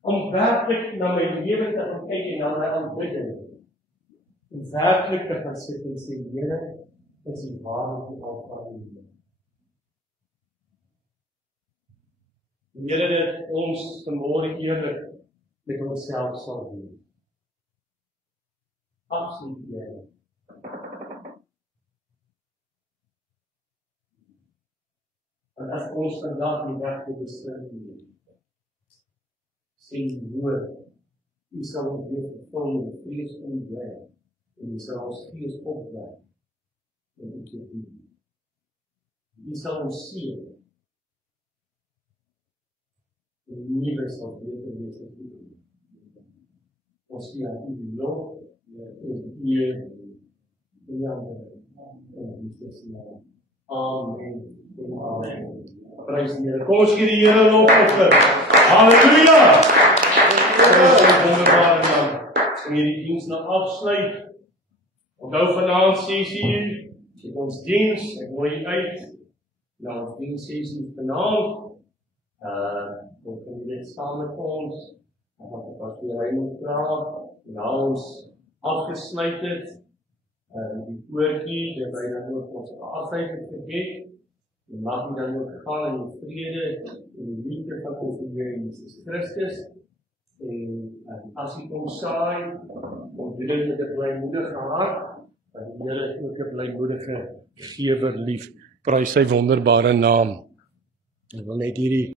Om werklik na my lewe te gaan kyk en na my aanbidding. En werklik te gaan sit en sê, Here, is die waarheid die Alfa en Omega. Here, dat ons vanmôre eerlik met onsself sal wees. Absoluut eerlik. En as ons vandag die weg te besluit neem, sê die woord, U sal ons weer vervul met vrees en bly, en U sal ons gees opwek en U te dien. U sal ons seën, en die nuwe sal beter wees as die ou. Ons gee aan U die lof en eer en aanbidding in Jesus naam. Amen. Amen. Prys die Here. Kom ons gee die Here lof op. Halleluja. Wonderbare naam. En hierdie diens nou afsluit. Onthou vanaand 6:00 het ons diens. Ek nooi uit na ons diens 6:00 vanaand. Ons kan dit saam met ons. En dan het ons weer Raymond vra. Na ons afgesluit het. Die woordjie, dat hy dan ook ons afsluit het vergeet. En mag u dan ook gaan in die vrede en die liefde van ons Here Jesus Christus. En as u kom saai, kom doen dit met 'n blymoedige hart, want die Here het ook 'n blymoedige gewer lief. Prys sy wonderbare naam. Ek wil net hierdie